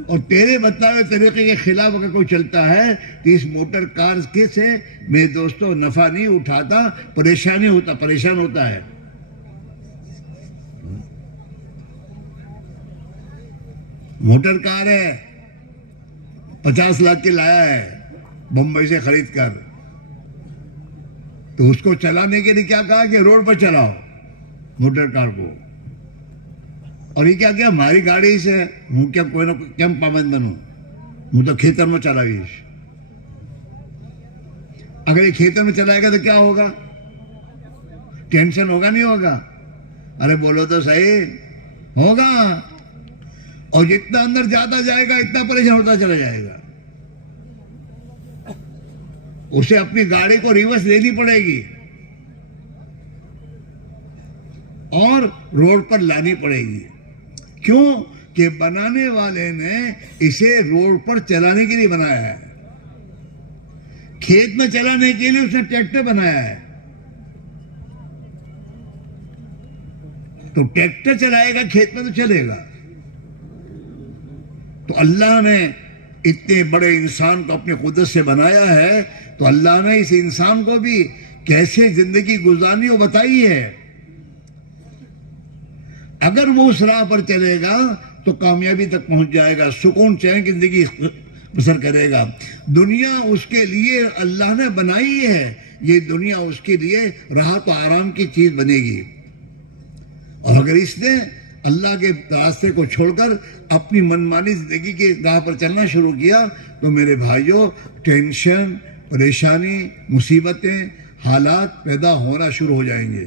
اور تیرے بتائے ہوئے طریقے کے خلاف اگر کوئی چلتا ہے تو اس موٹر کار کے سے میرے دوستوں نفع نہیں اٹھاتا، پریشان ہوتا ہے. موٹر کار ہے 50 لاکھ کی لایا ہے بمبئی سے خرید کر، تو اس کو چلانے کے لیے کیا کہا کہ روڈ پر چلاؤ موٹر کار کو. اور یہ کیا ہماری گاڑی سے ہوں کیا کوئی نہ کیا پابند بنوں، ہوں تو کھیتر میں چلاویش. اگر یہ کھیتر میں چلائے گا تو کیا ہوگا؟ ٹینشن ہوگا نہیں ہوگا؟ ارے بولو تو صحیح، ہوگا. اور جتنا اندر جاتا جائے گا اتنا پریشان ہوتا چلا جائے گا. اسے اپنی گاڑی کو ریورس لینی پڑے گی اور روڈ پر لانی پڑے گی. کیوں کہ بنانے والے نے اسے روڈ پر چلانے کے لیے بنایا ہے. کھیت میں چلانے کے لیے اس نے ٹریکٹر بنایا ہے. تو ٹریکٹر چلائے گا کھیت میں تو چلے گا. تو اللہ نے اتنے بڑے انسان کو اپنے قدرت سے بنایا ہے، تو اللہ نے اس انسان کو بھی کیسے زندگی گزارنی وہ بتائی ہے. اگر وہ اس راہ پر چلے گا تو کامیابی تک پہنچ جائے گا، سکون چین کی زندگی بسر کرے گا. دنیا اس کے لیے اللہ نے بنائی ہے، یہ دنیا اس کے لیے راحت و آرام کی چیز بنے گی. اور اگر اس نے اللہ کے راستے کو چھوڑ کر اپنی منمانی زندگی کے راہ پر چلنا شروع کیا تو میرے بھائیوں ٹینشن، پریشانی، مصیبتیں، حالات پیدا ہونا شروع ہو جائیں گے.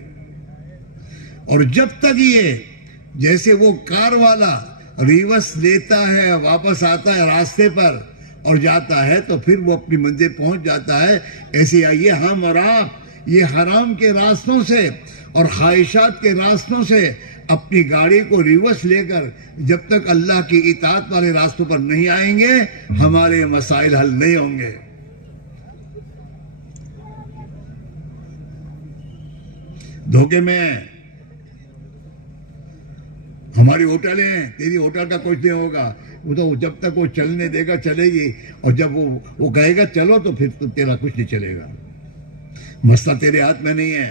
اور جب تک یہ جیسے وہ کار والا ریورس لیتا ہے واپس آتا ہے راستے پر اور جاتا ہے تو پھر وہ اپنی منزل پہنچ جاتا ہے، ایسے آئیے ہم اور آپ یہ حرام کے راستوں سے اور خواہشات کے راستوں سے اپنی گاڑی کو ریورس لے کر جب تک اللہ کی اطاعت والے راستوں پر نہیں آئیں گے ہمارے مسائل حل نہیں ہوں گے. دھوکے میں ہماری ہوٹلیں ہیں، تیری ہوٹل کا کچھ نہیں ہوگا، وہ تو جب تک وہ چلنے دے گا چلے گی، اور جب وہ کہے گا چلو تو پھر تو تیرا کچھ نہیں چلے گا. مسئلہ تیرے ہاتھ میں نہیں ہے،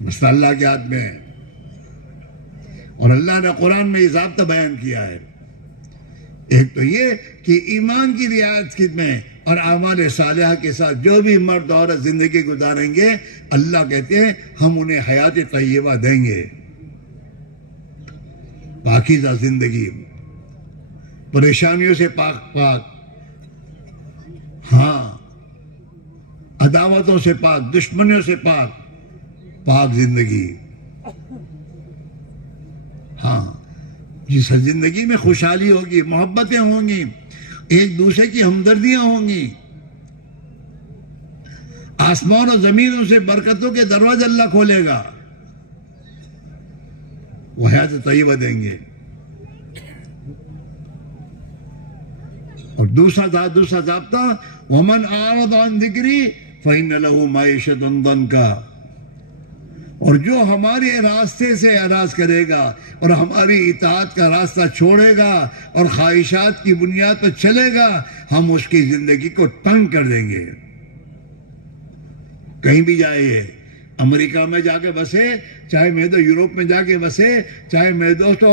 مسئلہ اللہ کے ہاتھ میں ہے. اور اللہ نے قرآن میں یہ ضابطہ بیان کیا ہے. ایک تو یہ کہ ایمان کی رعایت میں اور اعمال صالحہ کے ساتھ جو بھی مرد عورت زندگی گزاریں گے اللہ کہتے ہیں ہم انہیں حیات طیبہ دیں گے، پاکیزہ زندگی، پریشانیوں سے پاک پاک، ہاں عداوتوں سے پاک، دشمنیوں سے پاک پاک زندگی. ہاں جس زندگی میں خوشحالی ہوگی، محبتیں ہوں گی، ایک دوسرے کی ہمدردیاں ہوں گی، آسمان و زمینوں سے برکتوں کے دروازے اللہ کھولے گا، وہ حیات طیبہ دیں گے. اور دوسرا ضابطہ وَمَنْ أَعْرَضَ عَنْ ذِكْرِي فَإِنَّ لَهُ مَعِيشَةً ضَنْكًا. اور جو ہمارے راستے سے اعراض کرے گا اور ہماری اطاعت کا راستہ چھوڑے گا اور خواہشات کی بنیاد پر چلے گا ہم اس کی زندگی کو تنگ کر دیں گے. کہیں بھی جائے، امریکہ میں جا کے بسے، چاہے میں تو یورپ میں جا کے بسے، چاہے میں دوستو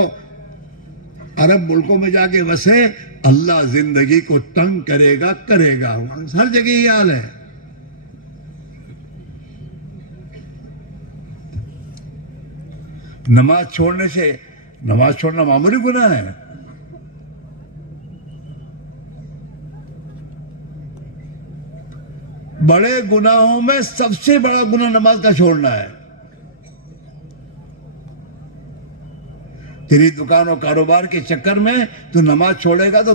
عرب ملکوں میں جا کے بسے، اللہ زندگی کو تنگ کرے گا. ہر جگہ یہ حال ہے. نماز چھوڑنا معمولی گناہ ہے. بڑے گناہوں میں سب سے بڑا گناہ نماز کا چھوڑنا ہے. تیری دکان و کاروبار کے چکر میں تو نماز چھوڑے گا تو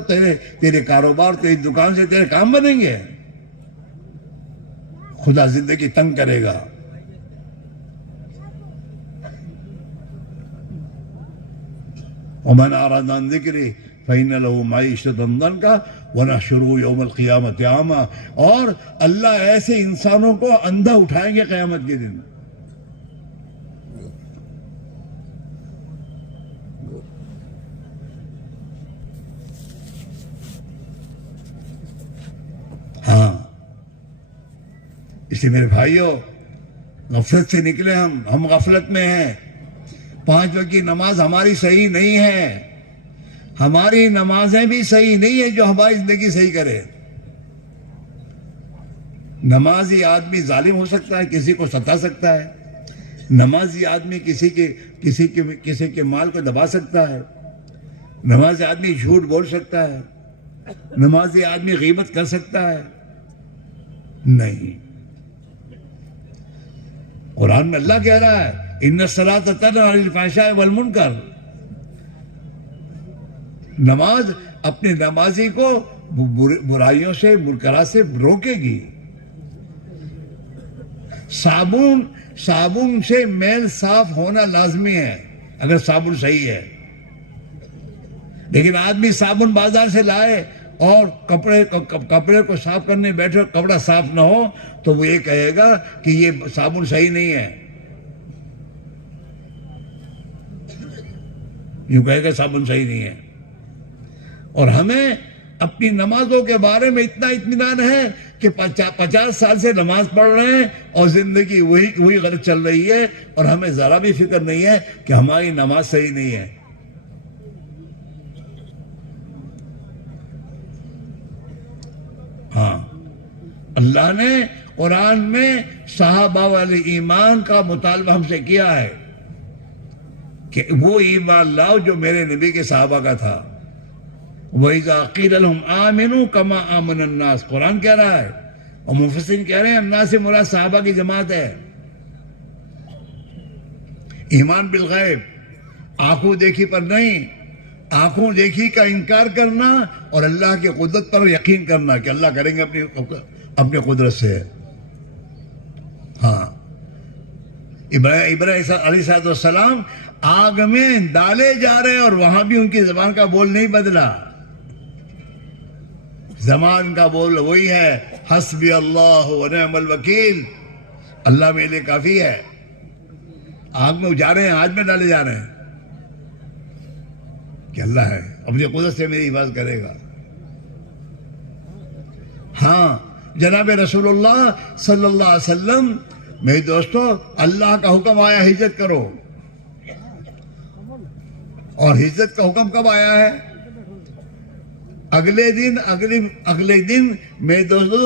تیرے کاروبار، تیری دکان سے تیرے کام بنیں گے. خدا زندگی تنگ کرے گا. وَمَنْ أَعْرَضَ عَنْ ذِكْرِي فَإِنَّ لَهُ مَعِيشَةً ضَنْكًا وَنَحْشُرُهُ يَوْمَ الْقِيَامَةِ أَعْمَىٰ. اور اللہ ایسے انسانوں کو اندھا اٹھائیں گے قیامت کے دن. ہاں اس لیے میرے بھائیوں، غفلت سے نکلے، ہم غفلت میں ہیں. 5 وقت کی نماز ہماری صحیح نہیں ہے، ہماری نمازیں بھی صحیح نہیں ہیں جو ہماری زندگی صحیح کرے. نمازی آدمی ظالم ہو سکتا ہے، کسی کو ستا سکتا ہے. نمازی آدمی کسی کے مال کو دبا سکتا ہے. نمازی آدمی جھوٹ بول سکتا ہے. نمازی آدمی غیبت کر سکتا ہے. نہیں، قرآن میں اللہ کہہ رہا ہے ان الصلاۃ تنہی عن الفحشاء والمنکر. نماز اپنے نمازی کو برائیوں سے، منکرات سے روکے گی. صابن سے میل صاف ہونا لازمی ہے اگر صابن صحیح ہے. لیکن آدمی صابن بازار سے لائے اور کپڑے کو صاف کرنے بیٹھے، کپڑا صاف نہ ہو تو وہ یہ کہے گا کہ یہ صابن صحیح نہیں ہے. یوں کہے گا صابن صحیح نہیں ہے. اور ہمیں اپنی نمازوں کے بارے میں اتنا اطمینان ہے کہ 50 سال سے نماز پڑھ رہے ہیں اور زندگی وہی غلط چل رہی ہے، اور ہمیں ذرا بھی فکر نہیں ہے کہ ہماری نماز صحیح نہیں ہے. ہاں اللہ نے قرآن میں صحابہ والے ایمان کا مطالبہ ہم سے کیا ہے کہ وہ ایمان لاؤ جو میرے نبی کے صحابہ کا تھا. وَإِذَا قِيلَ لَهُمْ آمِنُوا كَمَا آمَنَ النَّاسُ. قرآن کہہ رہا ہے اور مفسرین کہہ رہے ہیں الناس سے مراد صحابہ کی جماعت ہے. ایمان بالغیب، آنکھوں دیکھی پر نہیں، آنکھوں دیکھی کا انکار کرنا اور اللہ کی قدرت پر یقین کرنا کہ اللہ کریں گے اپنی قدرت سے. ہاں ابراہیم علیہ السلام آگ میں ڈالے جا رہے اور وہاں بھی ان کی زبان کا بول نہیں بدلا. زبان کا بول وہی ہے، حسبی اللہ و نعم الوکیل، اللہ میرے لیے کافی ہے. آگ میں جا رہے ہیں، آج میں ڈالے جا رہے ہیں کہ اللہ ہے، اپنی قدرت سے میری حفاظت کرے گا. ہاں جناب رسول اللہ صلی اللہ علیہ وسلم، میرے دوستو، اللہ کا حکم آیا ہجرت کرو، اور ہجرت کا حکم کب آیا ہے؟ اگلے دن میرے دوستو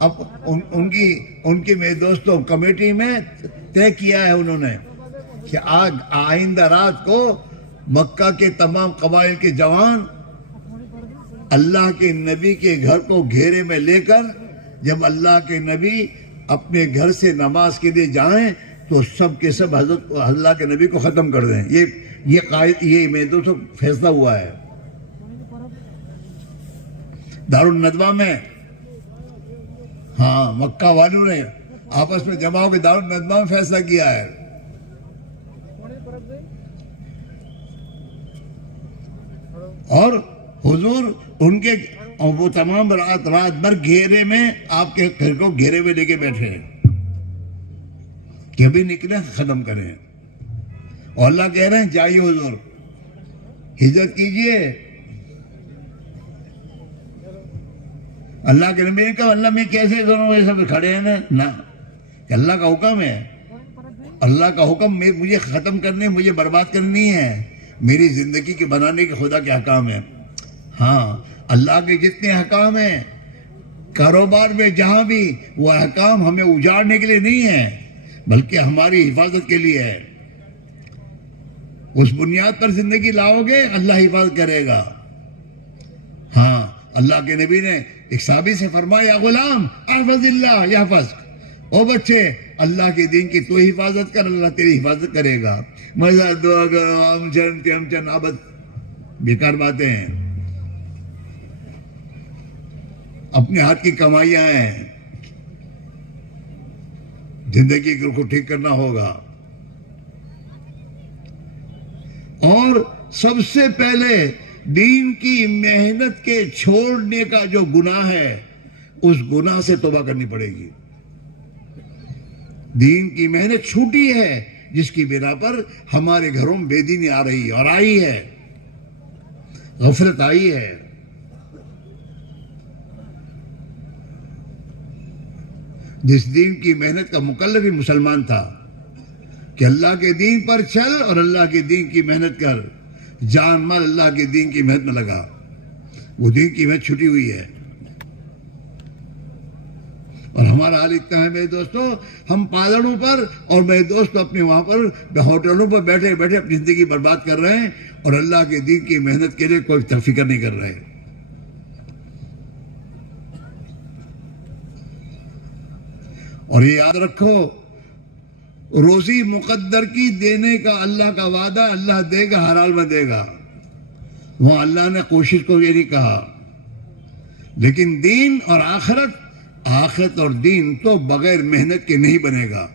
ان کی میرے دوستو کمیٹی میں طے کیا ہے انہوں نے کہ آئندہ رات کو مکہ کے تمام قبائل کے جوان اللہ کے نبی کے گھر کو گھیرے میں لے کر، جب اللہ کے نبی اپنے گھر سے نماز کے لیے جائیں تو سب کے سب حضرت اللہ کے نبی کو ختم کر دیں. یہ میرے دوستو فیصلہ ہوا ہے دارالندوہ میں. ہاں مکہ والوں نے آپس میں جمع ہو کے دارالندوہ میں فیصلہ کیا ہے. اور حضور ان کے وہ تمام رات بھر گھیرے میں آپ کے گھر کو گھیرے میں لے کے بیٹھے ہیں کہ ابھی نکلے ختم کریں. اور اللہ کہہ رہے ہیں جائیے حضور، ہجرت کیجئے. اللہ کے نبی نے کہا اللہ میں کیسے کروں، یہ سب کھڑے ہیں نا، کہ اللہ کا حکم ہے، اللہ کا حکم مجھے ختم کرنے، مجھے برباد کرنی ہے، میری زندگی کے بنانے کے خدا کے احکام ہیں. ہاں اللہ کے جتنے احکام ہیں کاروبار میں جہاں بھی، وہ احکام ہمیں اجاڑنے کے لیے نہیں ہیں بلکہ ہماری حفاظت کے لیے ہے. اس بنیاد پر زندگی لاؤ گے اللہ حفاظت کرے گا. ہاں اللہ کے نبی نے ایک صحابی سے فرمایا یا غلام احفظ اللہ یحفظک، او بچے اللہ کے دین کی تو حفاظت کر، اللہ تیری حفاظت کرے گا. مزہ دعا کرو ہم چن عبد، بیکار باتیں ہیں، اپنے ہاتھ کی کمائیاں ہیں. زندگی کو ٹھیک کرنا ہوگا. اور سب سے پہلے دین کی محنت کے چھوڑنے کا جو گناہ ہے، اس گناہ سے توبہ کرنی پڑے گی. دین کی محنت چھوٹی ہے جس کی بنا پر ہمارے گھروں میں بے دینی آ رہی ہے، اور آئی ہے، غفلت آئی ہے. جس دین کی محنت کا مکلف ہی مسلمان تھا کہ اللہ کے دین پر چل اور اللہ کے دین کی محنت کر، جان مال اللہ کے دین کی محنت میں لگا، وہ دین کی محنت چھٹی ہوئی ہے. اور ہمارا حال اتنا ہے میرے دوستو، ہم پالڑوں پر اور میرے دوست اپنے وہاں پر ہوٹلوں پر بیٹھے بیٹھے اپنی زندگی برباد کر رہے ہیں اور اللہ کے دین کی محنت کے لیے کوئی فکر نہیں کر رہے. اور یہ یاد رکھو، روزی مقدر کی دینے کا اللہ کا وعدہ، اللہ دے گا، ہر حال میں دے گا. وہاں اللہ نے کوشش کو یہ نہیں کہا. لیکن دین اور آخرت اور دین تو بغیر محنت کے نہیں بنے گا.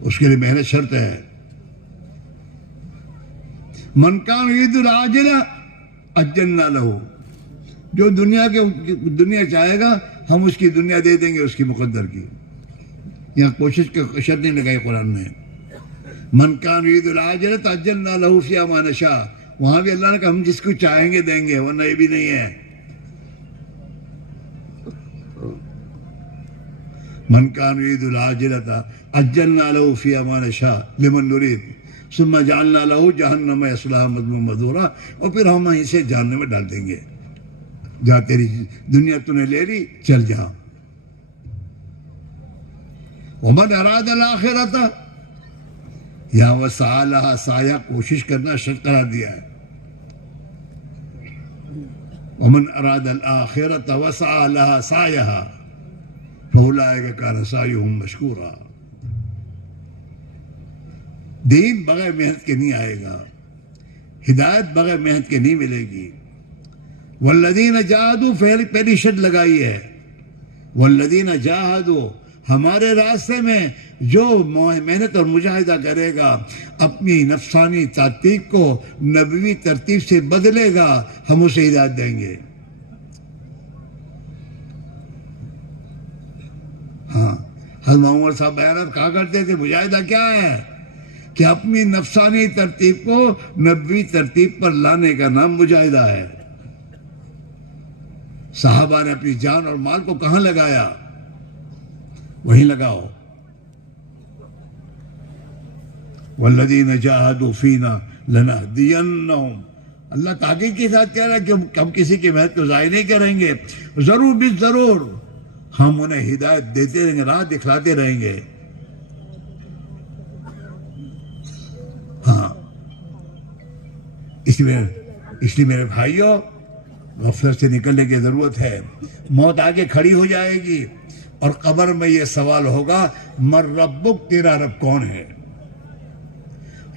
اس کے لیے محنت شرط ہے. من کان یرید العاجلہ عجلنا لہ، جو دنیا چاہے گا ہم اس کی دنیا دے دیں گے، اس کی مقدر کی. یہاں کوشش کا شرط نہیں لگائی قرآن نے. من کان یرید العاجلہ عجلنا لہ فیہا ما نشاء، وہاں بھی اللہ نے کہا ہم جس کو چاہیں گے دیں گے، ورنہ یہ بھی نہیں ہے. من کان یرید العاجلہ عجلنا لہ فیہا ما نشاء لمن نرید ثم جعلنا لہ جہنم یصلاها مذموما مدحورا، اور پھر ہم اسے جہنم میں ڈال دیں گے. جہاں تیری دنیا تو نے لے لی، چل جہاں. ومن اراد الاخرۃ، یہاں وسعی لہا، سایہ کوشش کرنا شرط قرار دیا ہے. ومن اراد الاخرۃ وسعی لہا سعیہا فاولئک کان سعیہم مشکورا. دین بغیر محنت کے نہیں آئے گا، ہدایت بغیر محنت کے نہیں ملے گی. والذین جاہدوا، پہلی شرط لگائی ہے، والذین جاہدوا، ہمارے راستے میں جو محنت اور مجاہدہ کرے گا، اپنی نفسانی ترتیب کو نبوی ترتیب سے بدلے گا، ہم اسے ہدایت دیں گے۔ ہاں، حضرت عمر صاحب بیانات کہا کرتے تھے مجاہدہ کیا ہے؟ کہ اپنی نفسانی ترتیب کو نبوی ترتیب پر لانے کا نام مجاہدہ ہے۔ صحابہ نے اپنی جان اور مال کو کہاں لگایا؟ وہیں لگاؤ۔ والذین جاہدوا فینا لنہدینہم، اللہ تاکید کے ساتھ کہہ رہا ہے کہ ہم کسی کی محنت کو ضائع نہیں کریں گے، ضرور بھی ضرور ہم انہیں ہدایت دیتے رہیں گے، راہ دکھلاتے رہیں گے۔ ہاں، اس لیے میرے بھائیوں، غفلت سے نکلنے کی ضرورت ہے۔ موت آگے کھڑی ہو جائے گی اور قبر میں یہ سوال ہوگا، من ربک، تیرا رب کون ہے؟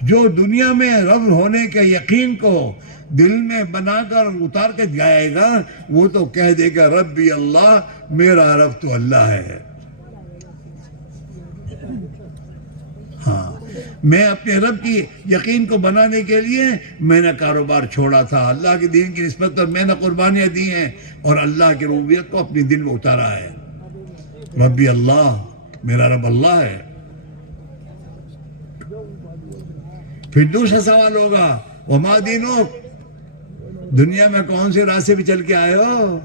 جو دنیا میں رب ہونے کے یقین کو دل میں بنا کر اتار کے جائے گا، وہ تو کہہ دے گا ربی اللہ، میرا رب تو اللہ ہے۔ ہاں، میں اپنے رب کی یقین کو بنانے کے لیے میں نے کاروبار چھوڑا تھا، اللہ کے دین کی نسبت پر میں نے قربانیاں دی ہیں اور اللہ کی ربوبیت کو اپنے دل میں اتارا ہے۔ ربی اللہ، میرا رب اللہ ہے۔ پھر دوسرا سوال ہوگا، وما دینک، دنیا میں کون سے راستے پہ چل کے آئے ہو؟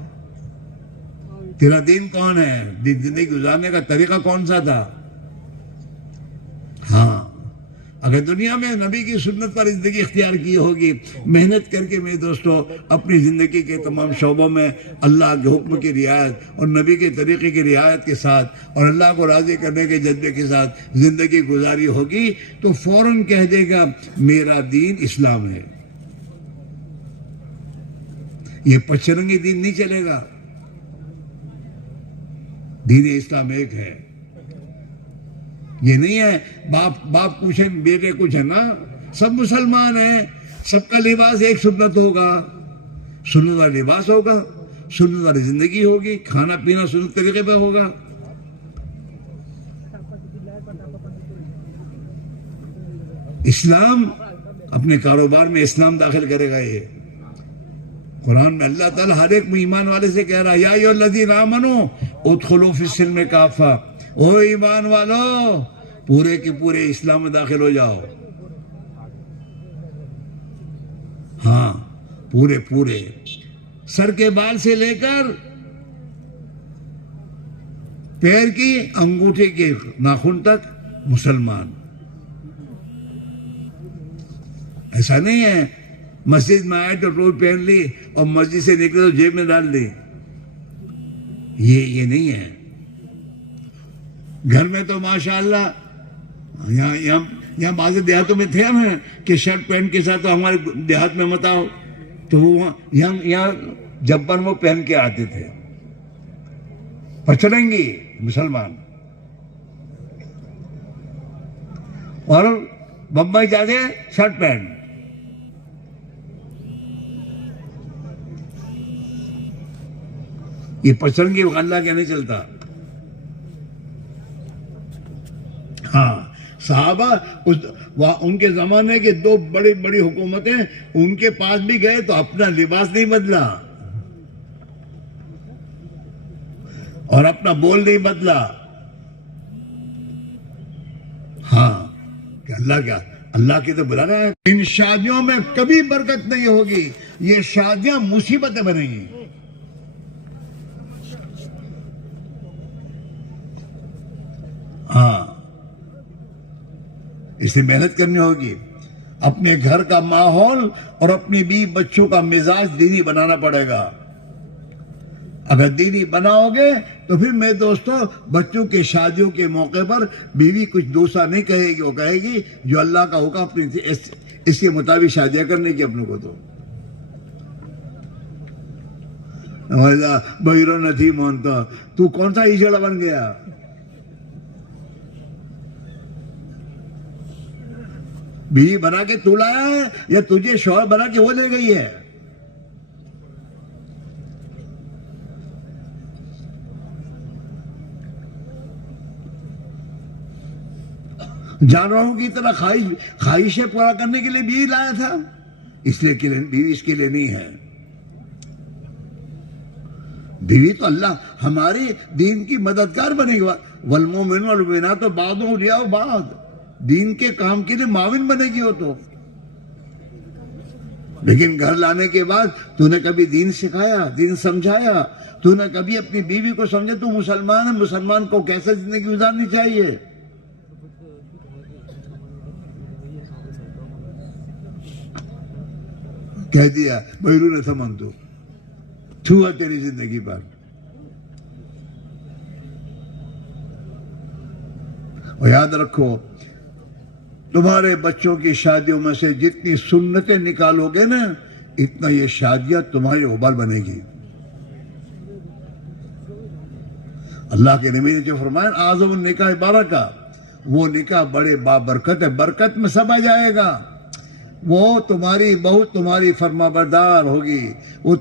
تیرا دین کون ہے؟ زندگی گزارنے کا طریقہ کون سا تھا؟ ہاں، اگر دنیا میں نبی کی سنت پر زندگی اختیار کی ہوگی، محنت کر کے میرے دوستو اپنی زندگی کے تمام شعبوں میں اللہ کے حکم کی رعایت اور نبی کے طریقے کی رعایت کے ساتھ اور اللہ کو راضی کرنے کے جذبے کے ساتھ زندگی گزاری ہوگی، تو فوراً کہہ دے گا میرا دین اسلام ہے۔ یہ پچرنگی دین نہیں چلے گا، دین اسلام ایک ہے۔ یہ نہیں ہے باپ کچھ ہے بیٹے کچھ ہے، نا، سب مسلمان ہیں، سب کا لباس ایک سنت ہوگا، سنت والا لباس ہوگا، سنت والی زندگی ہوگی، کھانا پینا سنت طریقے پہ ہوگا۔ اسلام، اپنے کاروبار میں اسلام داخل کرے گا۔ یہ قرآن میں اللہ تعالیٰ ہر ایک ایمان والے سے کہہ رہا ہے، یا ایھا الذین آمنوا ادخلوا فی السلم کافہ، او ایمان والو پورے کے پورے اسلام میں داخل ہو جاؤ۔ ہاں، پورے سر کے بال سے لے کر پیر کی انگوٹھے کے ناخن تک مسلمان۔ ایسا نہیں ہے مسجد میں آئے تو ٹوپی پہن لی اور مسجد سے نکلے تو جیب میں ڈال دی، یہ نہیں ہے۔ گھر میں تو ماشاءاللہ یہاں بعض دیہاتوں میں تھے ہم کہ شرٹ پینٹ کے ساتھ تو ہمارے دیہات میں مت آؤ، تو وہ یہاں جبر وہ پہن کے آتے تھے، پچرنگی مسلمان۔ اور بمبئی جاتے شرٹ پینٹ۔ یہ پچرنگی اللہ کے نہیں چلتا۔ ہاں، صحابہ ان کے زمانے کے دو بڑی بڑی حکومتیں ان کے پاس بھی گئے تو اپنا لباس نہیں بدلا اور اپنا بول نہیں بدلا۔ ہاں، کہ اللہ کی تو بلا رہا ہے۔ ان شادیوں میں کبھی برکت نہیں ہوگی، یہ شادیاں مصیبتیں بنیں گی۔ ہاں، اس لیے محنت کرنی ہوگی، اپنے گھر کا ماحول اور اپنی بیوی بچوں کا مزاج دینی بنانا پڑے گا۔ اگر دینی بناؤ گے تو پھر میرے دوستو بچوں کے شادیوں کے موقع پر بیوی کچھ دوسرا نہیں کہے گی، وہ کہے گی جو اللہ کا حکم اپنی اس کے مطابق شادیاں کرنے کی اپنوں کو تو بہیرو نہیں مانتا، تو کون سا ایجڑا بن گیا؟ بیوی بنا کے تو لایا ہے یا تجھے شوہر بنا کے وہ لے گئی ہے؟ جانوروں کی طرح خواہشیں پورا کرنے کے لیے بیوی لایا تھا، اس لیے بیوی اس کے لیے نہیں ہے۔ بیوی تو اللہ ہماری دین کی مددگار بنے گا، والمؤمنون والمؤمنات بعضهم اولیاء بعض، دین کے کام کے لیے معاون بنے گی وہ تو۔ لیکن گھر لانے کے بعد تو نے کبھی دین سکھایا، دین سمجھایا؟ تو نے کبھی اپنی بیوی کو سمجھا تو مسلمان ہے، مسلمان کو کیسے زندگی گزارنی چاہیے؟ کہہ دیا بیرون ثمن تو ہے تیری زندگی پر۔ اور یاد رکھو، تمہارے بچوں کی شادیوں میں سے جتنی سنتیں نکالو گے نا، اتنا یہ شادیاں تمہاری غبار بنے گی۔ اللہ کے نبی نے جو فرمایا اعظم النکاح برکہ، وہ نکاح بڑے بابرکت ہے، برکت میں سب آ جائے گا۔ وہ تمہاری بہو تمہاری فرما بردار ہوگی، وہ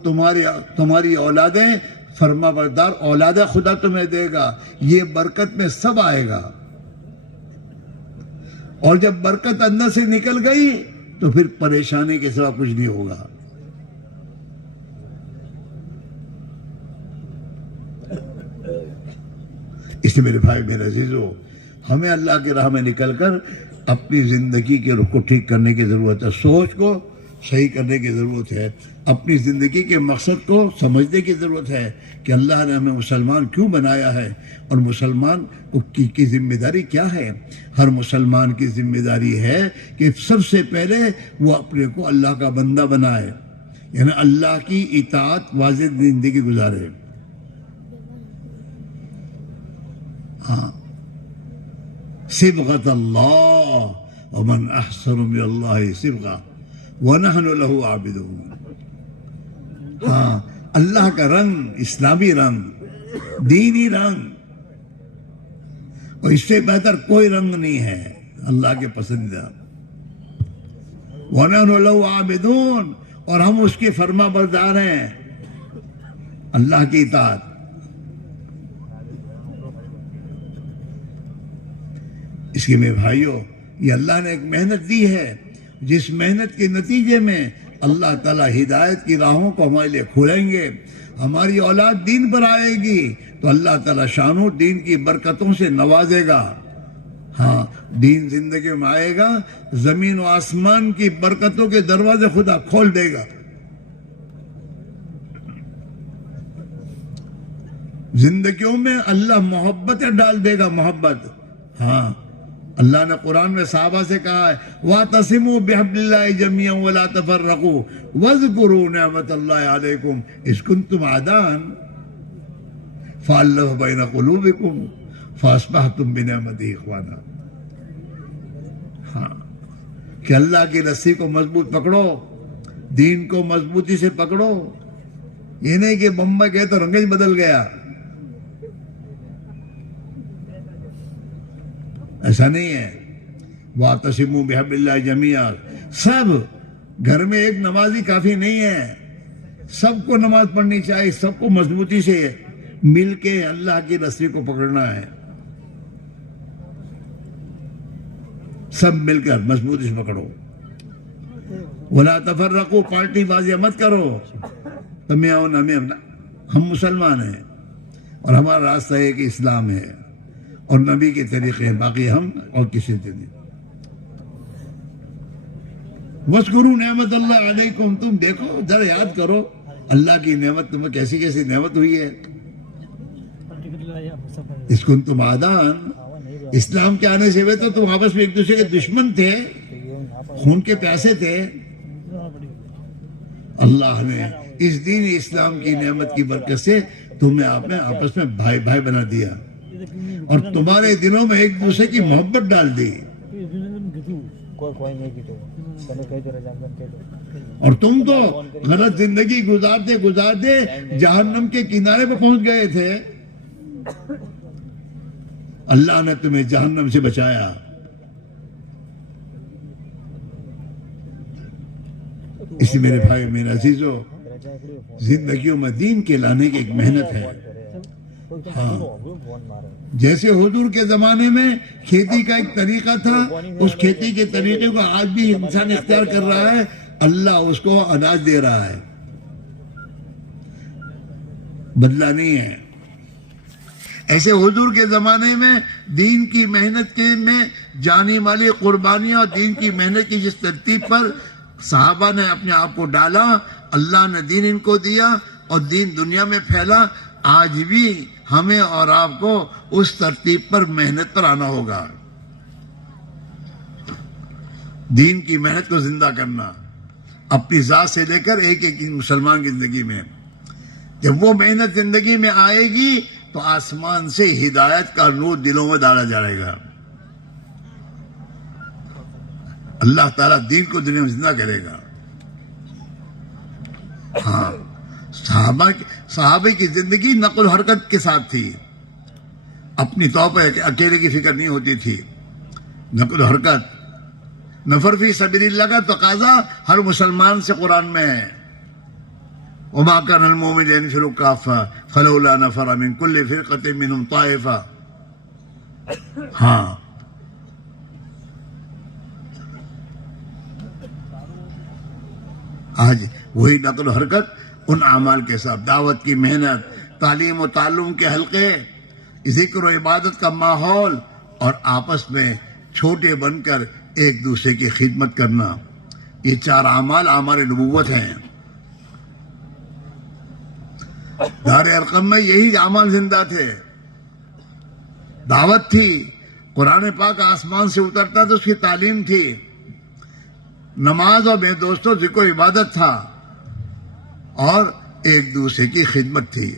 تمہاری اولادیں فرما بردار اولادیں خدا تمہیں دے گا، یہ برکت میں سب آئے گا۔ اور جب برکت اندر سے نکل گئی تو پھر پریشانی کے سوا کچھ نہیں ہوگا۔ اس لیے میرے بھائی میرے عزیزو، ہمیں اللہ کی راہ میں نکل کر اپنی زندگی کے رخ کو ٹھیک کرنے کی ضرورت ہے، سوچ کو صحیح کرنے کی ضرورت ہے، اپنی زندگی کے مقصد کو سمجھنے کی ضرورت ہے کہ اللہ نے ہمیں مسلمان کیوں بنایا ہے اور مسلمان کی ذمہ داری کیا ہے۔ ہر مسلمان کی ذمہ داری ہے کہ سب سے پہلے وہ اپنے کو اللہ کا بندہ بنائے، یعنی اللہ کی اطاعت واجب زندگی گزارے۔ ہاں، صبغۃ اللہ ومن احسن من اللہ صبغہ وَنَحْنُ لَهُ عَابِدُونَ۔ ہاں، اللہ کا رنگ، اسلامی رنگ، دینی رنگ، اور اس سے بہتر کوئی رنگ نہیں ہے اللہ کے پسندیدہ۔ وَنَحْنُ لَهُ عَابِدُونَ، اور ہم اس کے فرما بردار ہیں، اللہ کی اطاعت۔ اس کے میرے بھائیوں، یہ اللہ نے ایک محنت دی ہے، جس محنت کے نتیجے میں اللہ تعالیٰ ہدایت کی راہوں کو ہمارے لیے کھولیں گے، ہماری اولاد دین پر آئے گی تو اللہ تعالیٰ شان و دین کی برکتوں سے نوازے گا۔ ہاں، دین زندگی میں آئے گا، زمین و آسمان کی برکتوں کے دروازے خدا کھول دے گا۔ زندگیوں میں اللہ محبتیں ڈال دے گا، محبت۔ ہاں، اللہ نے قرآن میں صحابہ سے کہا ہے وَاعْتَصِمُوا بِحَبْلِ اللَّهِ جَمِيعًا وَلَا تَفَرَّقُوا وَاذْكُرُوا نِعْمَةَ اللَّهِ عَلَيْكُمْ إِذْ كُنْتُمْ أَعْدَاءً فَأَلَّفَ بَيْنَ قُلُوبِكُمْ فَأَصْبَحْتُمْ بِنِعْمَتِهِ إِخْوَانًا۔ ہاں، کہ اللہ کی رسی کو مضبوط پکڑو، دین کو مضبوطی سے پکڑو، یہ نہیں کہ بمبئی گئے تو رنگ بدل گیا، ایسا نہیں ہے۔ وَاعْتَصِمُوا بِحَبْلِ اللَّهِ جَمِيعًا، سب گھر میں ایک نمازی کافی نہیں ہے، سب کو نماز پڑھنی چاہیے، سب کو مضبوطی سے مل کے اللہ کی رسی کو پکڑنا ہے، سب مل کر مضبوطی سے پکڑو۔ وَلَا تَفَرَّقُوا، پارٹی بازی مت کرو، ہم مسلمان ہیں اور ہمارا راستہ ہے کہ اسلام ہے اور نبی کے طریقے ہیں، باقی ہم اور کسی سے نہیں۔ وَاذْكُرُوا نِعْمَةَ اللَّهِ عَلَيْكُمْ، تم دیکھو ذرا یاد کرو اللہ کی نعمت تمہیں کیسی کیسی نعمت ہوئی ہے۔ اِذْ كُنْتُمْ أَعْدَاءً، اسلام کے آنے سے تو تم آپس میں ایک دوسرے کے دشمن تھے، خون کے پیاسے تھے۔ اللہ نے اس دین اسلام کی نعمت کی برکت سے تمہیں آپس میں بھائی بھائی بنا دیا اور تمہارے دلوں میں ایک دوسرے کی محبت ڈال دی، اور تم تو غلط زندگی گزارتے گزارتے جہنم کے کنارے پہ پہنچ گئے تھے، اللہ نے تمہیں جہنم سے بچایا۔ اس لیے میرے بھائی میرے عزیزو، زندگیوں میں دین کے لانے کی ایک محنت ہے، جیسے حضور کے زمانے میں کھیتی کا ایک طریقہ تھا، اس کھیتی کے طریقے کو آج بھی انسان اختیار کر رہا ہے، اللہ اس کو اناج دے رہا ہے، بدلہ نہیں ہے۔ ایسے حضور کے زمانے میں دین کی محنت کے میں جانی مالی قربانیاں اور دین کی محنت کی جس ترتیب پر صحابہ نے اپنے آپ کو ڈالا، اللہ نے دین ان کو دیا اور دین دنیا میں پھیلا۔ آج بھی ہمیں اور آپ کو اس ترتیب پر محنت پر آنا ہوگا، دین کی محنت کو زندہ کرنا اپنی ذات سے لے کر ایک ایک مسلمان کی زندگی میں۔ جب وہ محنت زندگی میں آئے گی تو آسمان سے ہدایت کا نور دلوں میں ڈالا جائے گا، اللہ تعالیٰ دین کو دنیا میں زندہ کرے گا۔ ہاں، صحابہ کی زندگی نقل و حرکت کے ساتھ تھی، اپنی طور پر اکیلے کی فکر نہیں ہوتی تھی، نقل و حرکت۔ نفر فی سبیل اللہ کا تقاضا ہر مسلمان سے قرآن میں ہے، وما كان المؤمنون لينفروا كافة فلولا نفر من كل فرقة منهم طائفة۔ ہاں، آج وہی نقل و حرکت ان اعمال کے ساتھ، دعوت کی محنت، تعلیم و تعلم کے حلقے، ذکر و عبادت کا ماحول اور آپس میں چھوٹے بن کر ایک دوسرے کی خدمت کرنا، یہ چار اعمال اعمال نبوت ہیں۔ دار ارقم میں یہی اعمال زندہ تھے، دعوت تھی، قرآن پاک آسمان سے اترتا تو اس کی تعلیم تھی، نماز اور بے دوستوں ذکر و عبادت تھا اور ایک دوسرے کی خدمت تھی۔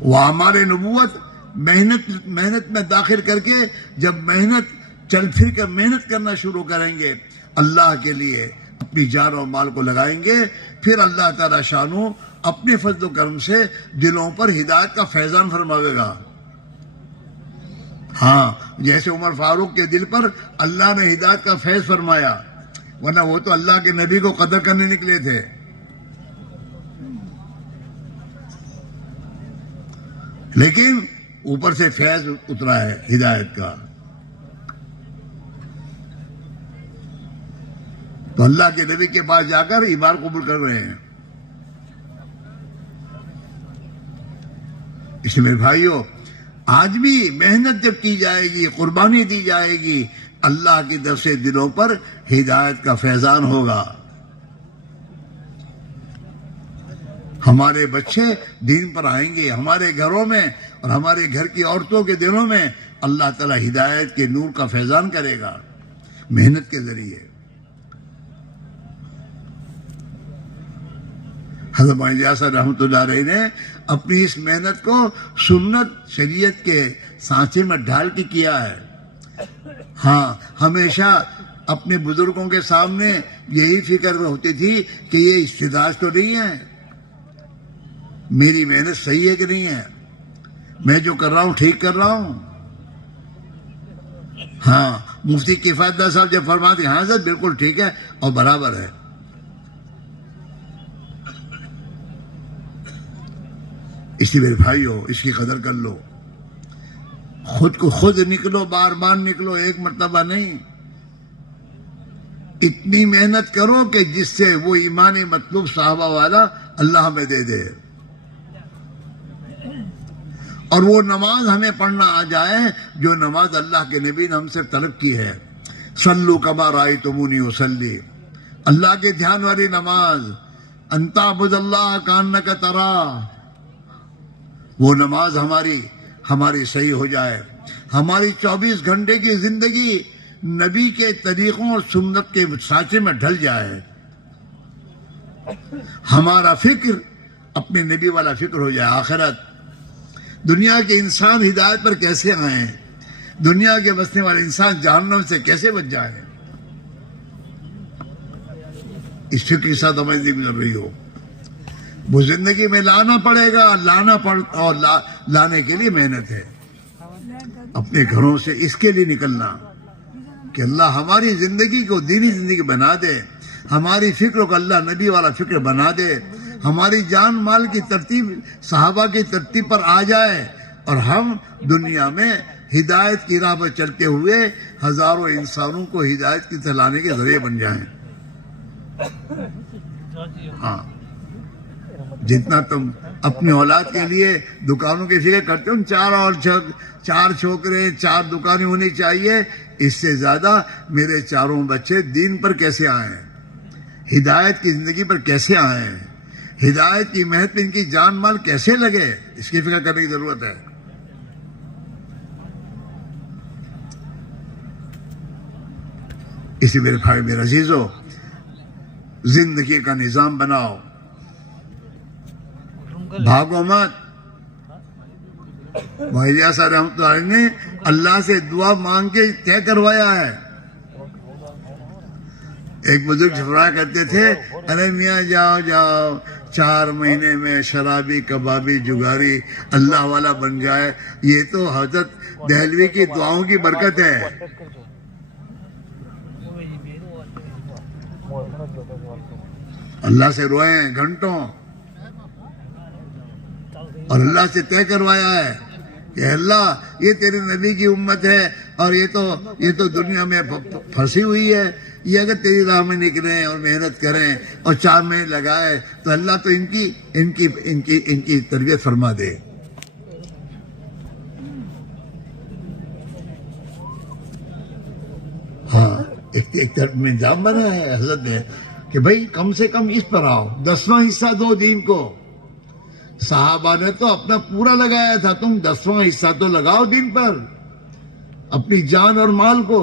وہ ہمارے نبوت محنت میں داخل کر کے جب محنت چل پھر کر محنت کرنا شروع کریں گے، اللہ کے لیے اپنی جان اور مال کو لگائیں گے، پھر اللہ تعالیٰ شانو اپنے فضل و کرم سے دلوں پر ہدایت کا فیضان فرماوے گا۔ ہاں، جیسے عمر فاروق کے دل پر اللہ نے ہدایت کا فیض فرمایا، ورنہ وہ تو اللہ کے نبی کو قدر کرنے نکلے تھے۔ لیکن اوپر سے فیض اترا ہے ہدایت کا، تو اللہ کے نبی کے پاس جا کر ایمان قبول کر رہے ہیں۔ اس لیے میرے بھائیوں، آج بھی محنت جب کی جائے گی، قربانی دی جائے گی، اللہ کی طرف سے دلوں پر ہدایت کا فیضان ہوگا، ہمارے بچے دین پر آئیں گے، ہمارے گھروں میں اور ہمارے گھر کی عورتوں کے دلوں میں اللہ تعالیٰ ہدایت کے نور کا فیضان کرے گا محنت کے ذریعے۔ حضرت الیاس رحمۃ اللہ علیہ نے اپنی اس محنت کو سنت شریعت کے سانچے میں ڈھال کے کیا ہے۔ ہاں، ہمیشہ اپنے بزرگوں کے سامنے یہی فکر ہوتی تھی کہ یہ استدراج تو نہیں ہے، میری محنت صحیح ہے کہ نہیں ہے، میں جو کر رہا ہوں ٹھیک کر رہا ہوں۔ ہاں، مفتی کفایت اللہ صاحب جب فرماتے ہیں ہاں حضرت بالکل ٹھیک ہے اور برابر ہے، اس لیے میرے بھائیو اس کی قدر کر لو، خود کو خود نکلو، بار بار نکلو، ایک مرتبہ نہیں، اتنی محنت کرو کہ جس سے وہ ایمان مطلوب صحابہ والا اللہ ہمیں دے دے، اور وہ نماز ہمیں پڑھنا آ جائے جو نماز اللہ کے نبی نے ہم سے طلب کی ہے۔ صلو کما رأیتمونی اصلی، اللہ کے دھیان والی نماز، ان تعبد اللہ کانک تراہ، وہ نماز ہماری صحیح ہو جائے، ہماری 24 گھنٹے کی زندگی نبی کے طریقوں اور سنت کے سانچے میں ڈھل جائے، ہمارا فکر اپنے نبی والا فکر ہو جائے۔ آخرت دنیا کے انسان ہدایت پر کیسے آئیں، دنیا کے بسنے والے انسان جہنم سے کیسے بچ جائیں، اس فکر کے ساتھ ہماری زندگی گزر رہی ہو، وہ زندگی میں لانا پڑے گا، اور لانے کے لیے محنت ہے، اپنے گھروں سے اس کے لیے نکلنا کہ اللہ ہماری زندگی کو دینی زندگی بنا دے، ہماری فکر کو اللہ نبی والا فکر بنا دے، ہماری جان مال کی ترتیب صحابہ کی ترتیب پر آ جائے اور ہم دنیا میں ہدایت کی راہ پر چلتے ہوئے ہزاروں انسانوں کو ہدایت کی دلانے کے ذریعے بن جائیں. ہاں جتنا تم اپنی اولاد کے لیے دکانوں کی فکر کرتے ہو، 4 چھوکرے 4 دکانیں ہونی چاہیے، اس سے زیادہ میرے 4 بچے دین پر کیسے آئیں، ہدایت کی زندگی پر کیسے آئیں، ہدایت کی محنت میں ان کی جان مال کیسے لگے، اس کی فکر کرنے کی ضرورت ہے. اسی میرے بھائی میرے عزیزو، زندگی کا نظام بناؤ، بھاگو مت. مہیجہ صاحب رحمۃ اللہ علیہ نے اللہ سے دعا مانگ کے طے کروایا ہے. ایک بزرگ فرمایا کرتے تھے، ارے میاں جاؤ 4 مہینے میں شرابی کبابی جگاری اللہ والا بن جائے، یہ تو حضرت دہلوی کی دعاؤں کی برکت ہے. اللہ سے روئیں گھنٹوں اور اللہ سے طے کروایا ہے کہ اللہ یہ تیرے نبی کی امت ہے اور یہ تو دنیا میں پھنسی ہوئی ہے، یہ اگر تیری راہ میں نکلیں اور محنت کریں اور 4 مہینے لگائے تو اللہ تو ان کی تربیت فرما دے. ہاں ایک طرف میں نظام بنا ہے حضرت نے کہ بھائی کم سے کم اس پر آؤ، 10واں حصہ دو دین کو. صحابہ نے تو اپنا پورا لگایا تھا، تم 10واں حصہ تو لگاؤ دین پر، اپنی جان اور مال کو.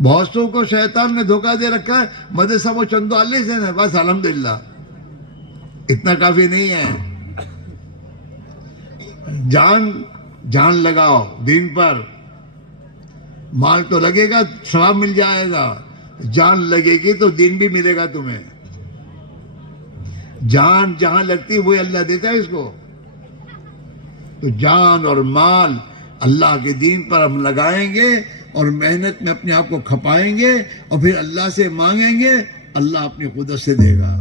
بہت سو کو شیطان نے دھوکہ دے رکھا ہے، مدرسہ وہ چندو اللہ سے ہے، بس الحمدللہ اتنا کافی نہیں ہے. جان لگاؤ دین پر، مال تو لگے گا ثواب مل جائے گا، جان لگے گی تو دین بھی ملے گا تمہیں. جان جہاں لگتی وہی اللہ دیتا ہے اس کو. تو جان اور مال اللہ کے دین پر ہم لگائیں گے اور محنت میں اپنے آپ کو کھپائیں گے اور پھر اللہ سے مانگیں گے، اللہ اپنی قدرت سے دے گا.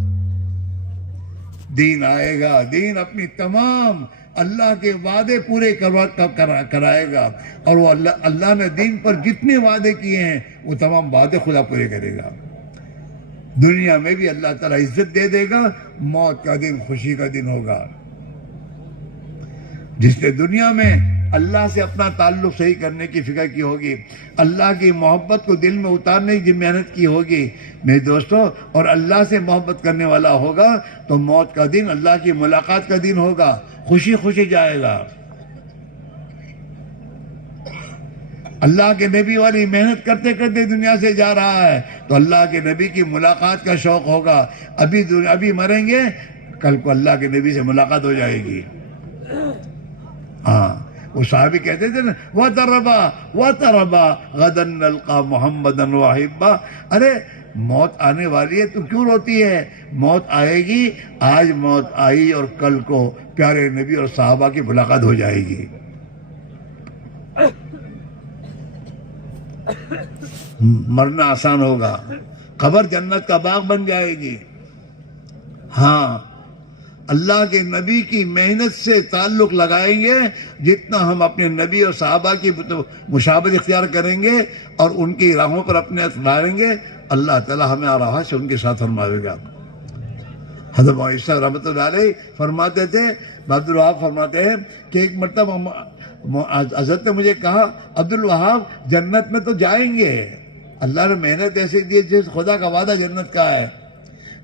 دین آئے گا، دین اپنی تمام اللہ کے وعدے پورے کرائے گا، اور وہ اللہ نے دین پر جتنے وعدے کیے ہیں وہ تمام وعدے خدا پورے کرے گا. دنیا میں بھی اللہ تعالیٰ عزت دے دے گا، موت کا دن خوشی کا دن ہوگا. جس نے دنیا میں اللہ سے اپنا تعلق صحیح کرنے کی فکر کی ہوگی، اللہ کی محبت کو دل میں اتارنے کی محنت کی ہوگی میرے دوستوں، اور اللہ سے محبت کرنے والا ہوگا تو موت کا دن اللہ کی ملاقات کا دن ہوگا، خوشی خوشی جائے گا. اللہ کے نبی والی محنت کرتے کرتے دنیا سے جا رہا ہے تو اللہ کے نبی کی ملاقات کا شوق ہوگا. ابھی مریں گے، کل کو اللہ کے نبی سے ملاقات ہو جائے گی. ہاں وہ صحابی کہتے تھے نا، وَتَرَبَا غَدًا نَلْقَى مُحَمَّدًا وَحِبًّا. ارے موت آنے والی ہے تو کیوں روتی ہے؟ موت آئے گی، آج موت آئی اور کل کو پیارے نبی اور صحابہ کی ملاقات ہو جائے گی. مرنا آسان ہوگا، قبر جنت کا باغ بن جائے گی. ہاں اللہ کے نبی کی محنت سے تعلق لگائیں گے، جتنا ہم اپنے نبی اور صحابہ کی مشابہت اختیار کریں گے اور ان کی راہوں پر اپنے ہاتھ ماریں گے، اللہ تعالی ہمیں راہ سے ان کے ساتھ فرمائے گا. حضرت عیسیٰ رحمۃ اللہ علیہ فرماتے تھے، عبد الوہاب فرماتے ہیں کہ ایک مرتبہ حضرت نے مجھے کہا، عبد الوہاب جنت میں تو جائیں گے، اللہ نے محنت ایسی دی جس خدا کا وعدہ جنت کا ہے،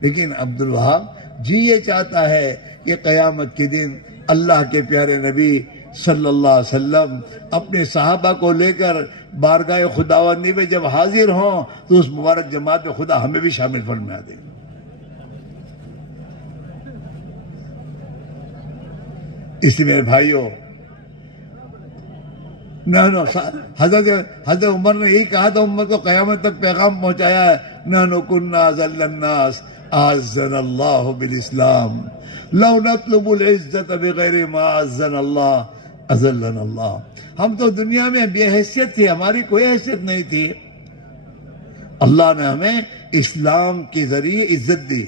لیکن عبد الوہاب جی یہ چاہتا ہے کہ قیامت کے دن اللہ کے پیارے نبی صلی اللہ علیہ وسلم اپنے صحابہ کو لے کر بارگاہ خداوندی میں جب حاضر ہوں تو اس مبارک جماعت میں خدا ہمیں بھی شامل فرما دے. اس لیے میرے بھائیوں، حضرت عمر نے یہی کہا تھا، امت کو قیامت تک پیغام پہنچایا ہے، نحن كنا اذل الناس اعزنا اللہ بالاسلام لو نطلب العزت بغیر ما اعزنا اللہ اذلنا اللہ. ہم تو دنیا میں بے حیثیت تھے، ہماری کوئی حیثیت نہیں تھی، اللہ نے ہمیں اسلام کے ذریعے عزت دی.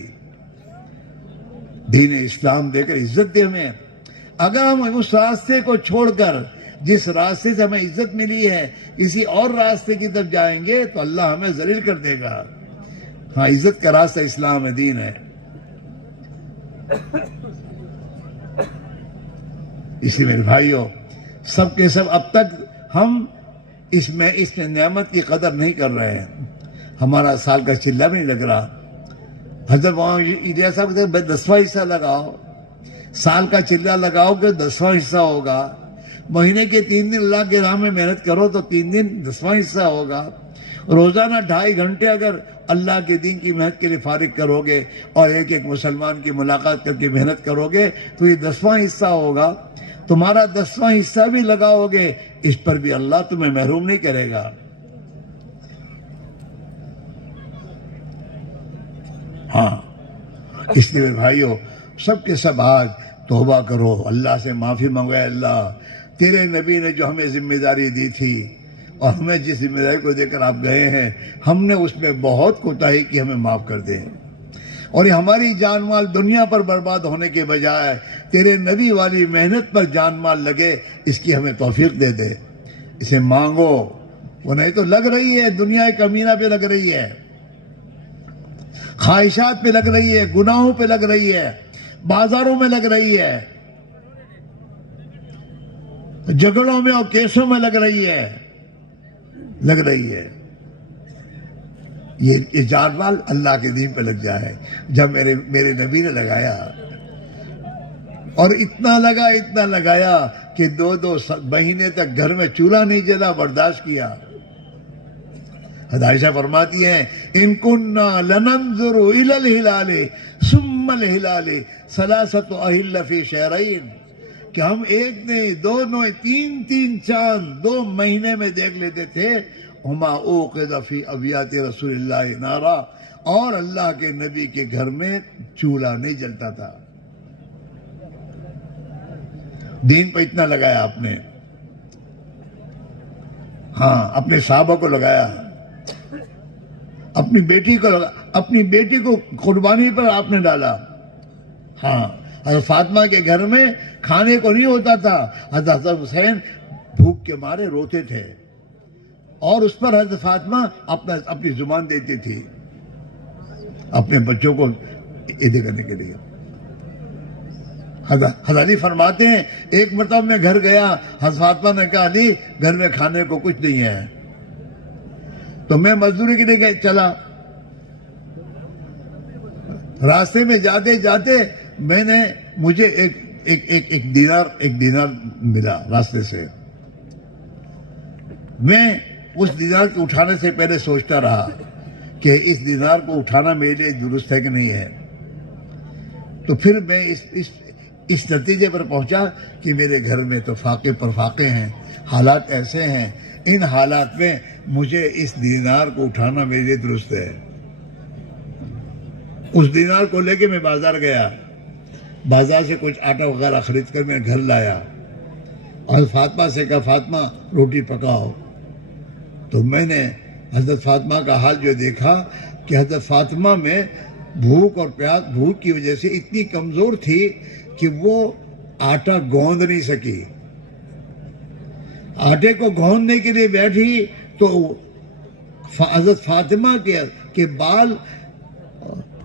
دین اسلام دے کر عزت دے ہمیں. اگر ہم اس راستے کو چھوڑ کر جس راستے سے ہمیں عزت ملی ہے کسی اور راستے کی طرف جائیں گے تو اللہ ہمیں ذلیل کر دے گا. ہاں، عزت کا راستہ اسلام ہے، دین ہے. اسی میرے بھائیوں، سب کے سب اب تک ہم اس میں نعمت کی قدر نہیں کر رہے ہیں. ہمارا سال کا چلہ بھی نہیں لگ رہا. حضرت مولانا الیاس صاحب کہتے ہیں 10واں حصہ لگاؤ. سال کا چلہ لگاؤ کہ 10واں حصہ ہوگا. مہینے کے 3 دن اللہ کے راہ میں محنت کرو تو 3 دن 10واں حصہ ہوگا. روزانہ 2.5 گھنٹے اگر اللہ کے دین کی محنت کے لیے فارغ کرو گے اور ایک ایک مسلمان کی ملاقات کر کے محنت کرو گے تو یہ 10واں حصہ ہوگا. تمہارا 10واں حصہ بھی لگاؤ گے، اس پر بھی اللہ تمہیں محروم نہیں کرے گا. ہاں، اس لیے بھائیو، سب کے سب آج توبہ کرو، اللہ سے معافی مانگو. اے اللہ، تیرے نبی نے جو ہمیں ذمہ داری دی تھی اور ہمیں جس ذمہ داری کو دے کر آپ گئے ہیں، ہم نے اس میں بہت کوتاہی کی، ہمیں معاف کر دے. اور یہ ہماری جان مال دنیا پر برباد ہونے کے بجائے تیرے نبی والی محنت پر جان مال لگے، اس کی ہمیں توفیق دے دے. اسے مانگو. وہ نہیں تو لگ رہی ہے دنیا کمینہ پہ لگ رہی ہے، خواہشات پہ لگ رہی ہے، گناہوں پہ لگ رہی ہے، بازاروں میں لگ رہی ہے، جھگڑوں میں اور کیسوں میں لگ رہی ہے. یہ جان مال اللہ کے دین پہ لگ جائے. جب میرے نبی نے لگایا اور اتنا لگایا کہ 2 مہینے تک گھر میں چولہا نہیں جلا، برداشت کیا. عائشہ فرماتی ہیں ان کننا لننظر الى الہلال ثم الہلال ثلاثۃ اہل فی شہرین، کہ ہم 1 نہیں 2 نہیں 3 چاند 2 مہینے میں دیکھ لیتے تھے. وما اوقد فی ابیات رسول اللہ نارا، اور اللہ کے نبی کے گھر میں چولہا نہیں جلتا تھا. دین پہ اتنا لگایا آپ نے. ہاں، اپنے صحابہ کو لگایا، اپنی بیٹی کو قربانی پر آپ نے ڈالا. ہاں، حضرت فاطمہ کے گھر میں کھانے کو نہیں ہوتا تھا. حضرت حسین بھوک کے مارے روتے تھے اور اس پر حضرت فاطمہ اپنی زبان دیتی تھی اپنے بچوں کو عیدی کرنے کے لیے. حضرت علی فرماتے ہیں ایک مرتبہ میں گھر گیا، حضرت فاطمہ نے کہا علی گھر میں کھانے کو کچھ نہیں ہے، تو میں مزدوری کے لیے چلا. راستے میں جاتے مجھے ایک دینار ملا راستے سے. میں اس دینار کو اٹھانے سے پہلے سوچتا رہا کہ اس دینار کو اٹھانا میرے لیے درست ہے کہ نہیں ہے. تو پھر میں اس نتیجے پر پہنچا کہ میرے گھر میں تو فاقے پر فاقے ہیں، حالات ایسے ہیں، ان حالات میں مجھے اس دینار کو اٹھانا میرے لیے درست ہے. اس دینار کو لے کے میں بازار گیا، بازار سے کچھ آٹا وغیرہ خرید کر میں گھر لایا اور فاطمہ سے کہا فاطمہ روٹی پکاؤ. تو میں نے حضرت فاطمہ کا حال جو دیکھا کہ حضرت فاطمہ میں بھوک اور پیاس، بھوک کی وجہ سے اتنی کمزور تھی کہ وہ آٹا گوندھ نہیں سکی. آٹے کو گوندنے کے لیے بیٹھی تو حضرت فاطمہ کے بال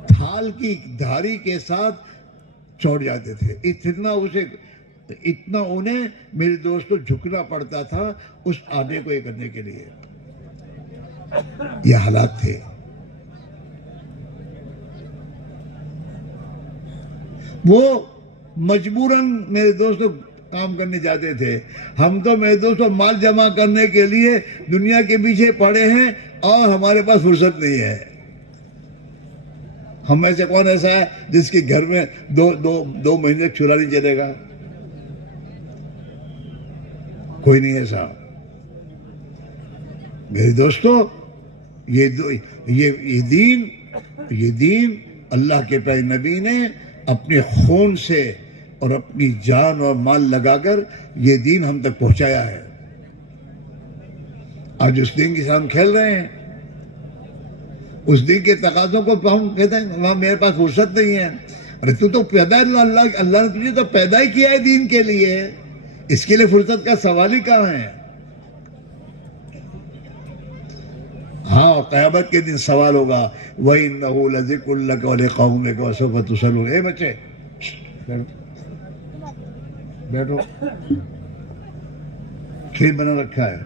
تھال کی دھاری کے ساتھ چوٹ جاتے تھے. اتنا انہیں میرے دوستوں جھکنا پڑتا تھا اس آٹے کو یہ کرنے کے لیے. یہ حالات تھے. وہ مجبوراً میرے دوستوں کام کرنے جاتے تھے. ہم تو میرے دوستوں مال جمع کرنے کے لیے دنیا کے پیچھے پڑے ہیں اور ہمارے پاس فرصت نہیں ہے. ہم میں سے کون ایسا ہے جس کے گھر میں دو مہینے چولہا نہیں جلے گا؟ کوئی نہیں ایسا. میرے دوستوں یہ دین اللہ کے پیارے نبی نے اپنے خون سے اور اپنی جان اور مال لگا کر یہ دین ہم تک پہنچایا ہے. آج اس دین کے ساتھ ہم کھیل رہے ہیں. اس دین کے تقاضوں کو ہم کہتے ہیں وہاں میرے پاس فرصت نہیں ہے. ارے تو پیدا اللہ نے تجھے تو پیدا ہی کیا ہے دین کے لیے، اس کے لیے فرصت کا سوال ہی کہاں ہے؟ ہاں قیامت کے دن سوال ہوگا وَإِنَّهُ لَذِكْرٌ لَكَ وَلِقَوْمِكَ وَسَوْفَ تُسْأَلُونَ۔ اے بچے بیٹھو، کھیل بنا رکھا ہے،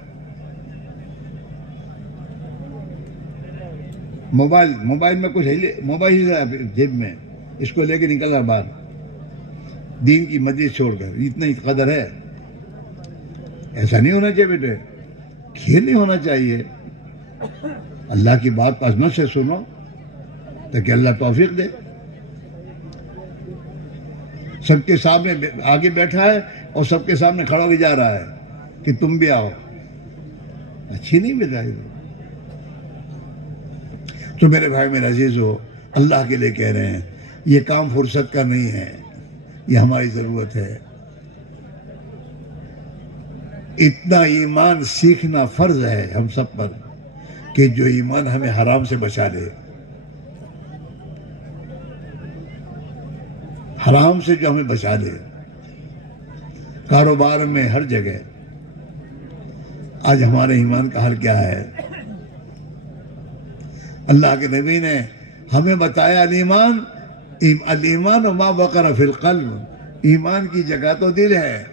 موبائل میں کچھ ہے، موبائل ہی جیب میں، اس کو لے کے نکل رہا باہر، دین کی مجلس چھوڑ کر، اتنا ہی قدر ہے۔ ایسا نہیں ہونا چاہیے بیٹے، کھیل نہیں ہونا چاہیے۔ اللہ کی بات عظمت سے سنو تاکہ اللہ توفیق دے۔ سب کے سامنے آگے بیٹھا ہے اور سب کے سامنے کھڑا ہو کے جا رہا ہے کہ تم بھی آؤ، اچھی نہیں بتائی۔ تو میرے بھائی میرے عزیز ہو، اللہ کے لیے کہہ رہے ہیں یہ کام فرصت کا نہیں ہے، یہ ہماری ضرورت ہے۔ اتنا ایمان سیکھنا فرض ہے ہم سب پر کہ جو ایمان ہمیں حرام سے بچا لے، حرام سے جو ہمیں بچا لے، کاروبار میں ہر جگہ۔ آج ہمارے ایمان کا حال کیا ہے؟ اللہ کے نبی نے ہمیں بتایا الایمان ما وقر فی القلب، ایمان کی جگہ تو دل ہے،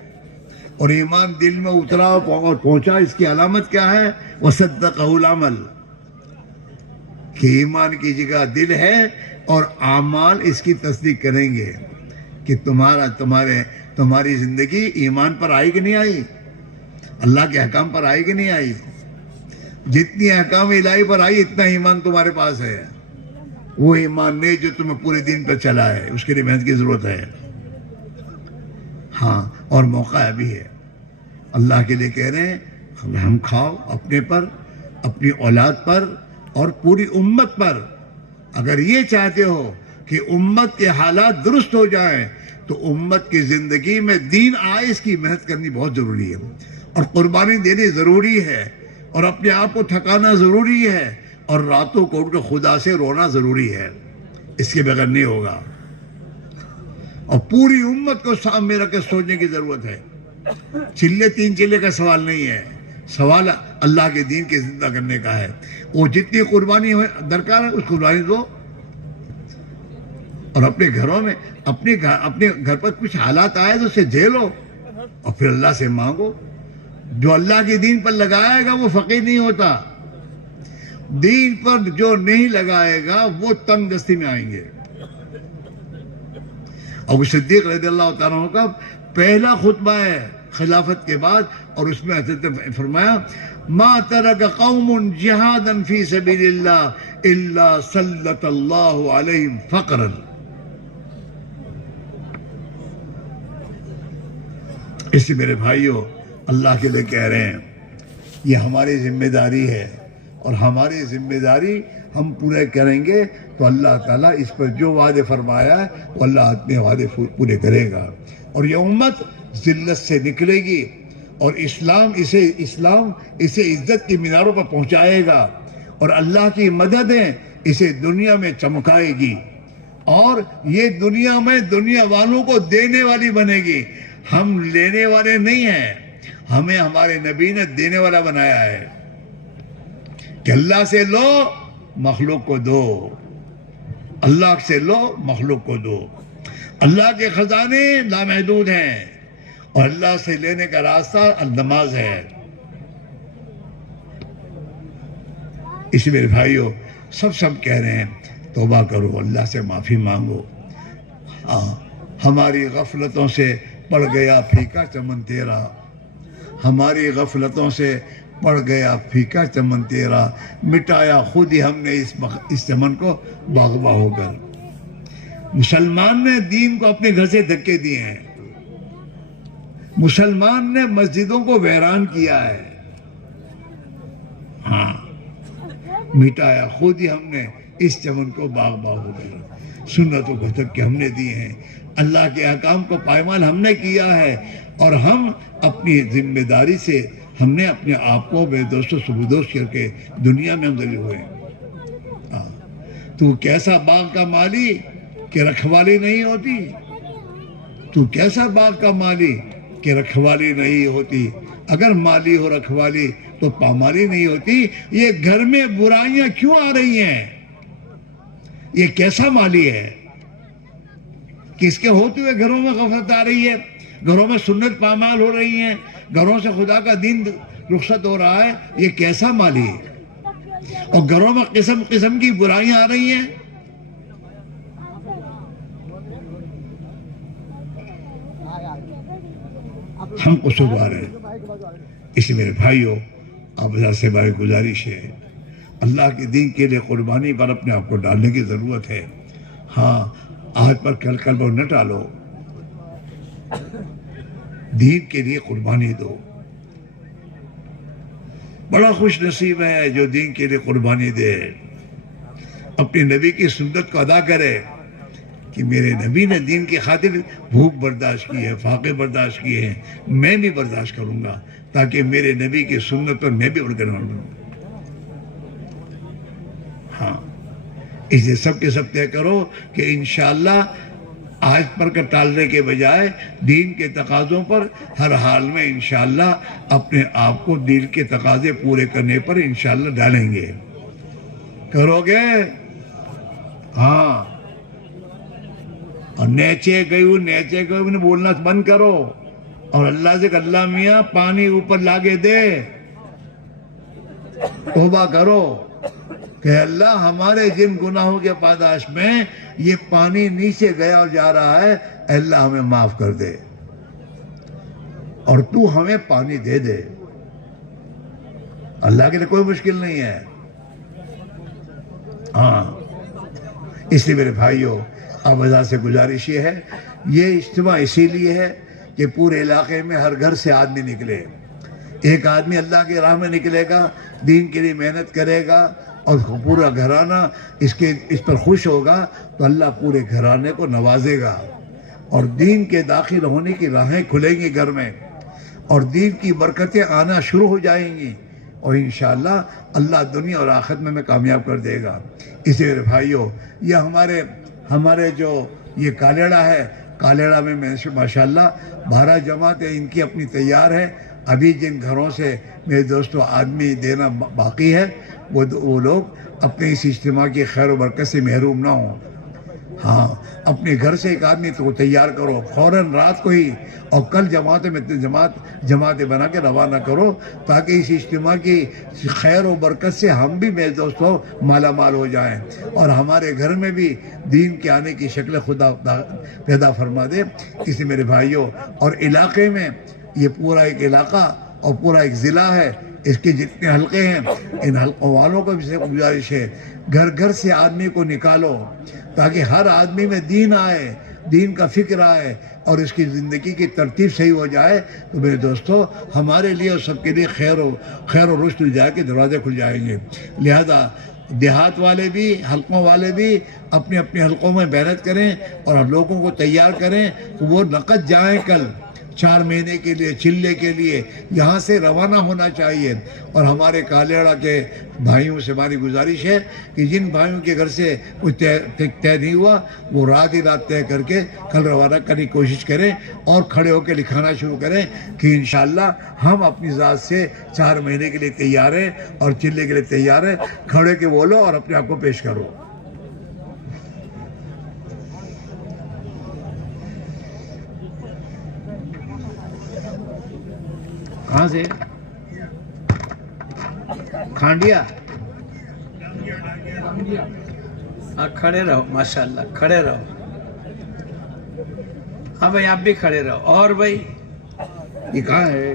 اور ایمان دل میں اترا اور پہنچا، اس کی علامت کیا ہے؟ وصدقہ العمل، کہ ایمان کی جگہ دل ہے اور اعمال اس کی تصدیق کریں گے کہ تمہاری زندگی ایمان پر آئی کہ نہیں آئی، اللہ کے احکام پر آئی کہ نہیں آئی۔ جتنی احکام الہی پر آئی اتنا ایمان تمہارے پاس ہے، وہ ایمان نہیں جو تمہیں پورے دن پر چلا ہے، اس کے لیے محنت کی ضرورت ہے۔ ہاں، اور موقع ابھی ہے، اللہ کے لیے کہہ رہے ہیں ہم کھاؤ اپنے پر، اپنی اولاد پر اور پوری امت پر۔ اگر یہ چاہتے ہو کہ امت کے حالات درست ہو جائیں تو امت کی زندگی میں دین آئے، اس کی محنت کرنی بہت ضروری ہے، اور قربانی دینی ضروری ہے، اور اپنے آپ کو تھکانا ضروری ہے، اور راتوں کو اٹھ کے خدا سے رونا ضروری ہے، اس کے بغیر نہیں ہوگا۔ اور پوری امت کو سامنے رکھ کے سوچنے کی ضرورت ہے۔ تین چلے کا سوال نہیں ہے، سوال اللہ کے دین کے زندہ کرنے کا ہے۔ وہ جتنی قربانی درکار ہے اس قربانی دو، اور اپنے گھروں میں اپنے گھر پر کچھ حالات آئے تو اسے جھیلو، اور پھر اللہ سے مانگو۔ جو اللہ کے دین پر لگائے گا وہ فقیر نہیں ہوتا، دین پر جو نہیں لگائے گا وہ تنگ دستی میں آئیں گے۔ ابو صدیق رضی اللہ تعالیٰ عنہ کا پہلا خطبہ ہے خلافت کے بعد، اور اس میں حضرت نے فرمایا ما ترک قوم جہادا فی سبیل اللہ الا سلط اللہ علیہم فقرا۔ اس لیے میرے بھائیوں، اللہ کے لیے کہہ رہے ہیں یہ ہماری ذمہ داری ہے، اور ہماری ذمہ داری ہم پورے کریں گے تو اللہ تعالیٰ اس پر جو وعدے فرمایا ہے وہ اللہ اپنے وعدے پورے کرے گا، اور یہ امت ذلت سے نکلے گی، اور اسلام اسے عزت کی میناروں پر پہنچائے گا، اور اللہ کی مددیں اسے دنیا میں چمکائے گی، اور یہ دنیا میں دنیا والوں کو دینے والی بنے گی۔ ہم لینے والے نہیں ہیں، ہمیں ہمارے نبی نے دینے والا بنایا ہے کہ اللہ سے لو مخلوق کو دو، اللہ سے لو مخلوق کو دو۔ اللہ کے خزانے لامحدود ہیں، اور اللہ سے لینے کا راستہ نماز ہے۔ اس میرے بھائیوں سب کہہ رہے ہیں توبہ کرو، اللہ سے معافی مانگو۔ ہماری غفلتوں سے پڑ گیا پھیکا چمن تیرا، ہماری غفلتوں سے پڑ گیا پھیکا چمن تیرا، مٹایا خود ہی ہم نے اس چمن کو باغباں ہو کر۔ مسلمان نے دین کو اپنے گھر سے دھکے دیے ہیں، مسلمان نے مسجدوں کو ویران کیا ہے، ہاں مٹایا خود ہی ہم نے اس چمن کو باغباں ہو کر۔ سنتوں کو دھکے ہم نے دیے ہیں، اللہ کے احکام کو پائمال ہم نے کیا ہے، اور ہم اپنی ذمہ داری سے ہم نے اپنے آپ کو بے دوست و سبودوش کر کے دنیا میں ہم ذلیل ہوئے ہیں۔ تو کیسا باغ کا مالی کہ رکھوالی نہیں ہوتی؟ تو کیسا باغ کا مالی کہ رکھوالی نہیں ہوتی؟ اگر مالی ہو رکھوالی تو پامالی نہیں ہوتی۔ یہ گھر میں برائیاں کیوں آ رہی ہیں؟ یہ کیسا مالی ہے کہ اس کے ہوتے ہوئے گھروں میں غفلت آ رہی ہے، گھروں میں سنت پامال ہو رہی ہیں، گھروں سے خدا کا دین رخصت ہو رہا ہے؟ یہ کیسا مالی ہے؟ اور گھروں میں قسم قسم کی برائیاں آ رہی ہیں۔ ہم قصوروار ہیں۔ اس لیے میرے بھائیوں، آپ سے ہماری گزارش ہے، اللہ کے دین کے لیے قربانی پر اپنے آپ کو ڈالنے کی ضرورت ہے۔ ہاں، آج پر کل پر نہ ڈالو، دین کے لیے قربانی دو۔ بڑا خوش نصیب ہے جو دین کے لیے قربانی دے، اپنے نبی کی سنت کو ادا کرے کہ میرے نبی نے دین کی خاطر بھوک برداشت کی ہے، فاقے برداشت کیے ہیں، میں بھی برداشت کروں گا تاکہ میرے نبی کی سنت پر میں بھی عمل کروں۔ ہاں، اس لیے سب کے سب طے کرو کہ انشاءاللہ آج پر کا ٹالنے کے بجائے دین کے تقاضوں پر ہر حال میں انشاءاللہ اپنے آپ کو دین کے تقاضے پورے کرنے پر انشاءاللہ ڈالیں گے۔ کرو گے؟ ہاں، اور نیچے گئی بولنا بند کرو، اور اللہ سے کہ اللہ میاں پانی اوپر لاگے دے، توبہ کرو کہ اللہ ہمارے جن گناہوں کے پاداش میں یہ پانی نیچے گیا اور جا رہا ہے، اللہ ہمیں معاف کر دے اور تو ہمیں پانی دے دے۔ اللہ کے لیے کوئی مشکل نہیں ہے۔ ہاں، اس لیے میرے بھائیوں، اب ازاں سے گزارش یہ ہے، یہ اجتماع اسی لیے ہے کہ پورے علاقے میں ہر گھر سے آدمی نکلے۔ ایک آدمی اللہ کی راہ میں نکلے گا، دین کے لیے محنت کرے گا اور پورا گھرانہ اس پر خوش ہوگا تو اللہ پورے گھرانے کو نوازے گا، اور دین کے داخل ہونے کی راہیں کھلیں گی گھر میں، اور دین کی برکتیں آنا شروع ہو جائیں گی، اور انشاءاللہ اللہ دنیا اور آخرت میں کامیاب کر دے گا۔ اس لیے میرے بھائیوں، یہ ہمارے جو یہ کالیڑا ہے، کالیڑا میں ماشاءاللہ 12 جماعتیں ان کی اپنی تیار ہے۔ ابھی جن گھروں سے میرے دوستوں آدمی دینا باقی ہے، وہ لوگ اپنے اس اجتماع کی خیر و برکت سے محروم نہ ہوں۔ ہاں، اپنے گھر سے ایک آدمی تو تیار کرو فوراً رات کو ہی، اور کل جماعتیں بنا کے روانہ کرو تاکہ اس اجتماع کی خیر و برکت سے ہم بھی میرے دوستوں مالا مال ہو جائیں، اور ہمارے گھر میں بھی دین کے آنے کی شکل خدا پیدا فرما دے۔ اس لیے میرے بھائیوں، اور علاقے میں یہ پورا ایک علاقہ اور پورا ایک ضلع ہے، اس کے جتنے حلقے ہیں، ان حلقوں والوں کو بھی سے گزارش ہے، گھر گھر سے آدمی کو نکالو تاکہ ہر آدمی میں دین آئے، دین کا فکر آئے، اور اس کی زندگی کی ترتیب صحیح ہو جائے تو میرے دوستو ہمارے لیے اور سب کے لیے خیر و رشد جائے کے دروازے کھل جائیں گے۔ لہذا دیہات والے بھی، حلقوں والے بھی اپنے اپنے حلقوں میں محنت کریں اور ہم لوگوں کو تیار کریں کہ وہ نقد جائیں کل 4 مہینے کے لیے، چلے کے لیے یہاں سے روانہ ہونا چاہیے۔ اور ہمارے کالیڑا کے بھائیوں سے ہماری گزارش ہے کہ جن بھائیوں کے گھر سے کچھ طے نہیں ہوا وہ رات ہی رات طے کر کے کل روانہ کرنے کی کوشش کریں، اور کھڑے ہو کے لکھانا شروع کریں کہ انشاءاللہ ہم اپنی ذات سے 4 مہینے کے لیے تیار ہیں اور چلے کے لیے تیار ہیں۔ کھڑے کے بولو اور اپنے آپ کو پیش کرو۔ کہاں سے؟ کھانڈیا؟ کھڑے رہو، ماشاءاللہ کھڑے رہو۔ ہاں بھائی آپ بھی کھڑے رہو، اور بھائی یہ کہاں ہے؟